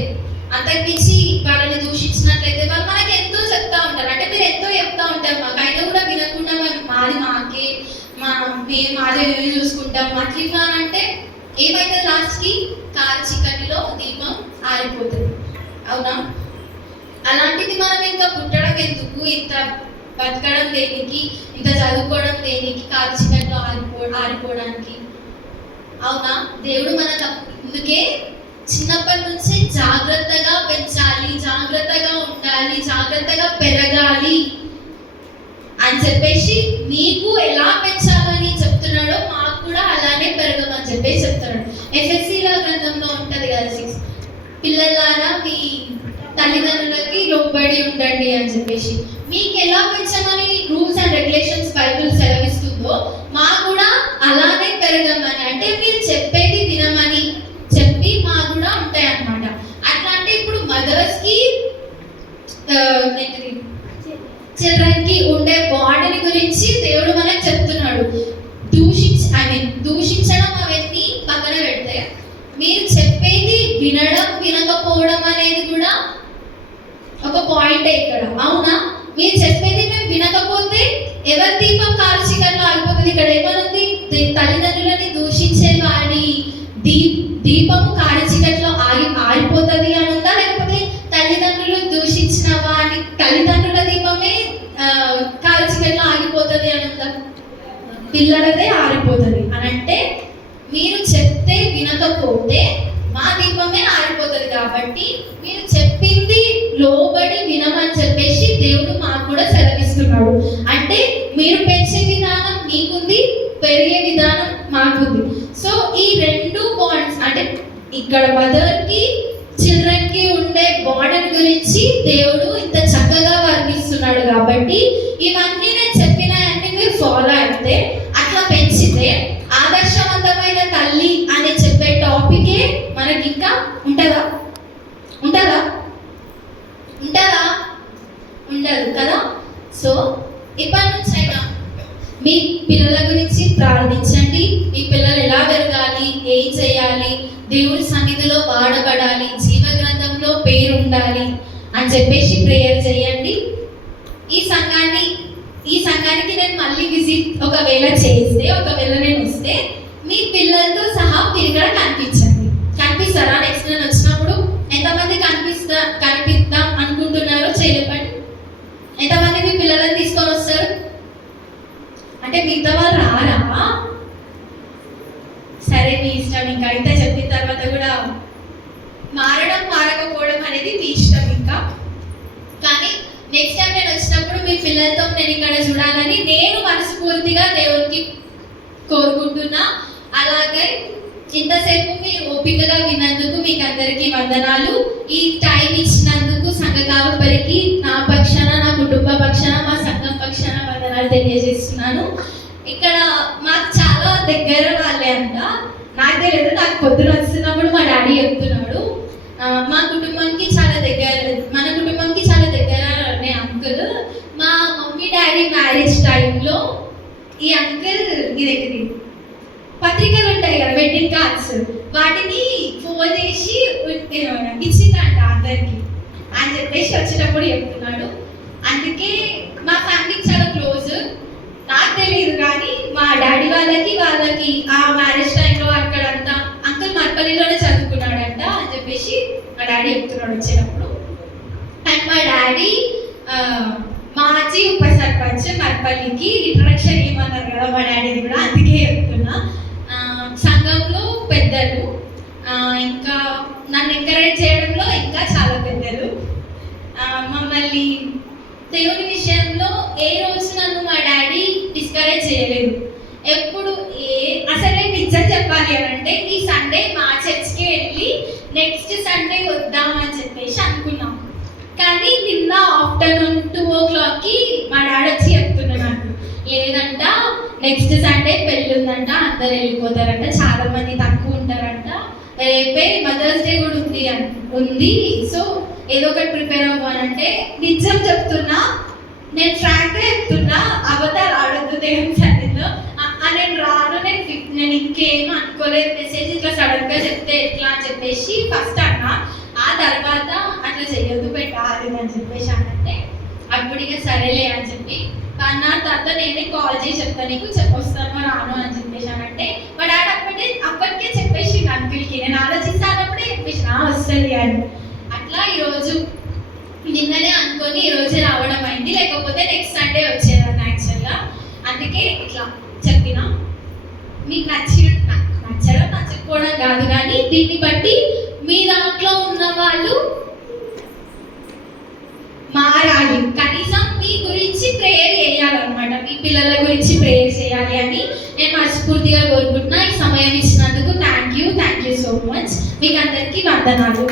అంతకుమించి వాళ్ళని దూషించినట్లయితే వాళ్ళు మనకి ఎంతో చెప్తా ఉంటారు. అంటే మీరు ఎంతో చెప్తా ఉంటారు మాకు, అయినా కూడా వినకుండా మాది మాకే, మేము మాదే చూసుకుంటాం అట్లా అంటే ఏమైతుంది? లాస్ట్కి కారు చీకటిలో దీపం ఆరిపోతుంది. అవునా? అలాంటిది మనం ఇంకా పుట్టడం ఎందుకు, ఇంత బతకడం దేనికి, ఇంత చదువుకోవడం దేనికి, కారు చీకట్లో ఆరిపోవడానికి? అవునా? దేవుడు మనకు అందుకే చిన్నప్పటి నుంచే జాగ్రత్తగా పెంచాలి, జాగ్రత్తగా ఉండాలి, జాగ్రత్తగా పెరగాలి అని చెప్పేసి మీకు ఎలా పెంచాలని చెప్తున్నాడో మాకు కూడా అలానే పెరగమని చెప్పేసి చెప్తున్నాడు. ఎఫ్ఎస్సీల గ్రంథంలో ఉంటుంది కదా 6, పిల్లలారా మీ తల్లిదండ్రులకి లోబడి ఉండండి అని చెప్పేసి. మీకు ఎలా పెంచమని రూల్స్ అండ్ రెగ్యులేషన్స్ బైబిల్ సెలవిస్తుందో మాకు కూడా అలానే పెరగమని, అంటే మీరు చెప్పేది వినమని చెప్పి మాకు కూడా ఉంటాయి అన్నమాట. అట్లా అంటే ఇప్పుడు మదర్స్కి చిల్డ్రన్కి ఉండే బాండ్ని గురించి దేవుడు మనకు చెప్తున్నాడు. దూషించడం అవన్నీ పక్కన పెడితే మీరు చెప్పేది వినడం వినకపోవడం అనేది కూడా ఒక పాయింటే ఇక్కడ. అవునా? మీరు చెప్పేది మేము వినకపోతే ఎవరి దీపం కారు చీకట్లో ఆగిపోతుంది. ఇక్కడ ఏమనుంది? తల్లిదండ్రులని దూషించే వాడి దీపము కారు చీకట్లో ఆరిపోతుంది అని ఉందా? లేకపోతే తల్లిదండ్రులు దూషించిన వాడి తల్లిదండ్రుల దీపమే కారు చీకట్లో ఆగిపోతుంది అని ఉందా? పిల్లలదే ఆరిపోతుంది అని అంటే మీరు చెప్తే వినకపోతే మా దీపమే ఆరిపోతుంది. కాబట్టి మీరు చెప్పింది లోబడి వినమని చెప్పేసి దేవుడు మాకు కూడా సెలవిస్తున్నాడు. అంటే మీరు పెంచే విధానం మీకుంది, పెరిగే విధానం మాకుంది. సో ఈ రెండు బాండ్స్ అంటే ఇక్కడ మదర్కి చిల్డ్రన్కి ఉండే బాండ్ గురించి దేవుడు ఇంత చక్కగా వర్ణిస్తున్నాడు. కాబట్టి ఇవన్నీ నేను చెప్పిన అన్ని మీరు ఫాలో అయితే, అట్లా పెంచితే ఆదర్శవంతమైన తల్లి అని చెప్పే టాపికే మనకి ఇంకా ఉంటుందా? ఉంటుందా? ఉంటుందా? ఉండదు కదా. సో ఇప్పటి నుంచి అయినా మీ పిల్లల గురించి ప్రార్థించండి. మీ పిల్లలు ఎలా పెరగాలి, ఏం చేయాలి, దేవుడి సన్నిధిలో వాడబడాలి, జీవ గ్రంథంలో పేరు ఉండాలి అని చెప్పేసి ప్రేయర్ చేయండి. ఈ సంఘానికి నేను మళ్ళీ విజిట్ ఒకవేళ చేస్తే, ఒకవేళ నేను వస్తే మీ పిల్లలతో సహా మీరు ఇక్కడ కనిపిస్తారా? నెక్స్ట్ నేను వచ్చినప్పుడు ఎంతమంది కనిపిద్దాం అనుకుంటున్నారో చెప్పండి. ఎంతమంది మీ పిల్లలను తీసుకొని వస్తారు? అంటే మిగతా వాళ్ళు రారా? సరే మీ ఇష్టం. ఇంకా అయితే చెప్పిన తర్వాత కూడా మారకపోవడం అనేది మీ ఇష్టం. ఇంకా కానీ నెక్స్ట్ టైం నేను వచ్చినప్పుడు మీ పిల్లలతో నేను ఇక్కడ చూడాలని నేను మనస్ఫూర్తిగా దేవునికి కోరుకుంటున్నా. అలాగే ఇంతసేపు మీరు ఓపికగా విన్నందుకు మీకు అందరికీ వందనాలు. ఈ టైం ఇచ్చినందుకు సంఘ కావపరికి నా పక్షాన, నా కుటుంబ పక్షాన, మా సంఘం పక్షాన వందనాలు తెలియజేస్తున్నాను. ఇక్కడ మాకు చాలా దగ్గర వాళ్ళే అంట. నాకు తెలియదు, నాకు పొద్దున వస్తున్నప్పుడు మా డాడీ చెప్తున్నాడు మా కుటుంబానికి చాలా దగ్గర, మన కుటుంబంకి చాలా దగ్గర అనే అంకుల్. మా మమ్మీ డాడీ మ్యారేజ్ టైంలో ఈ అంకుల్ ఇది పత్రికలు ఉంటాయి కదా, వెడ్డింగ్ కార్డ్స్, వాటిని ఫోన్ చేసి ఇచ్చిందంట అందరికి అని చెప్పేసి వచ్చినప్పుడు చెప్తున్నాడు. అందుకే మా ఫ్యామిలీకి చాలా క్లోజ్. నాకు తెలియదు కానీ మా డాడీ వాళ్ళకి ఆ మ్యారేజ్ టైంలో అక్కడంతా అంకుల్ మర్పల్లిలోనే చదువుకున్నాడంట అని చెప్పేసి మా డాడీ చెప్తున్నాడు వచ్చినప్పుడు. అండ్ మా డాడీ మాజీ ఉప సర్పంచ్ మర్పల్లికి ఇంట్రడక్షన్ ఇవ్వమన్నారు కదా మా డాడీది కూడా, అందుకే చెప్తున్నా. సంఘంలో పెద్దలు, ఇంకా నన్ను ఎంకరేజ్ చేయడంలో ఇంకా చాలా పెద్దలు. మమ్మల్ని దేవుని విషయంలో ఏ రోజు నన్ను మా డాడీ డిస్కరేజ్ చేయలేదు. ఎప్పుడు అసలే నిజం చెప్పాలి అని అంటే ఈ సండే మా చర్చ్కి వెళ్ళి నెక్స్ట్ సండే వద్దామని చెప్పేసి అనుకున్నాం. కానీ నిన్న ఆఫ్టర్నూన్ 2 o'clockకి మా డాడీ వచ్చి చెప్తున్నాడు నాకు, లేదంట నెక్స్ట్ సండే పెళ్ళి ఉందంట, అందరు వెళ్ళిపోతారంట, చాలా మంది తక్కువ ఉంటారంట, రేపే మదర్స్ డే కూడా ఉంది, సో ఏదో ఒకటి ప్రిపేర్ అవ్వాలంటే నిజం చెప్తున్నా, నేను ఫ్రాంక్గా చెప్తున్నా, అవతారు ఆడొద్దు దేవుని సన్నిధిలో, నేను రాను, నేను ఇంకేం అనుకోలేదు, మెసేజ్ ఇట్లా సడన్గా చెప్తే ఎట్లా అని చెప్పేసి ఫస్ట్ అన్నా. ఆ తర్వాత అట్లా చెయ్యొద్దు పెట్టాలి అని చెప్పేసి అంటే అప్పుడు ఇక సరేలే అని చెప్పి అన్న తర్వాత నేనే కాల్ చేసి చెప్తాను, నీకు వస్తాను రాను అని చెప్పేసి అంటే మా డాడీ అప్పటికే చెప్పేసి అంకుల్కి, నేను ఆలోచిస్తానప్పుడే చెప్పేసి వస్తుంది అని. అట్లా ఈరోజు నిన్ననే అనుకొని ఈరోజే రావడం అయింది, లేకపోతే నెక్స్ట్ సండే వచ్చేదాన్ని యాక్చువల్గా. అందుకే ఇట్లా చెప్పిన. మీకు నచ్చడం నచ్చకపోవడం కాదు, కానీ దీన్ని బట్టి మీ దాంట్లో ఉన్న వాళ్ళు మారాలి, కనీసం మీ గురించి ప్రేయర్ చేయాలన్నమాట, మీ పిల్లల గురించి ప్రేయర్ చేయాలి అని నేను మనస్ఫూర్తిగా కోరుకుంటున్నా. ఈ సమయం ఇచ్చినందుకు థ్యాంక్ యూ సో మచ్. మీకు అందరికీ వందనాలు.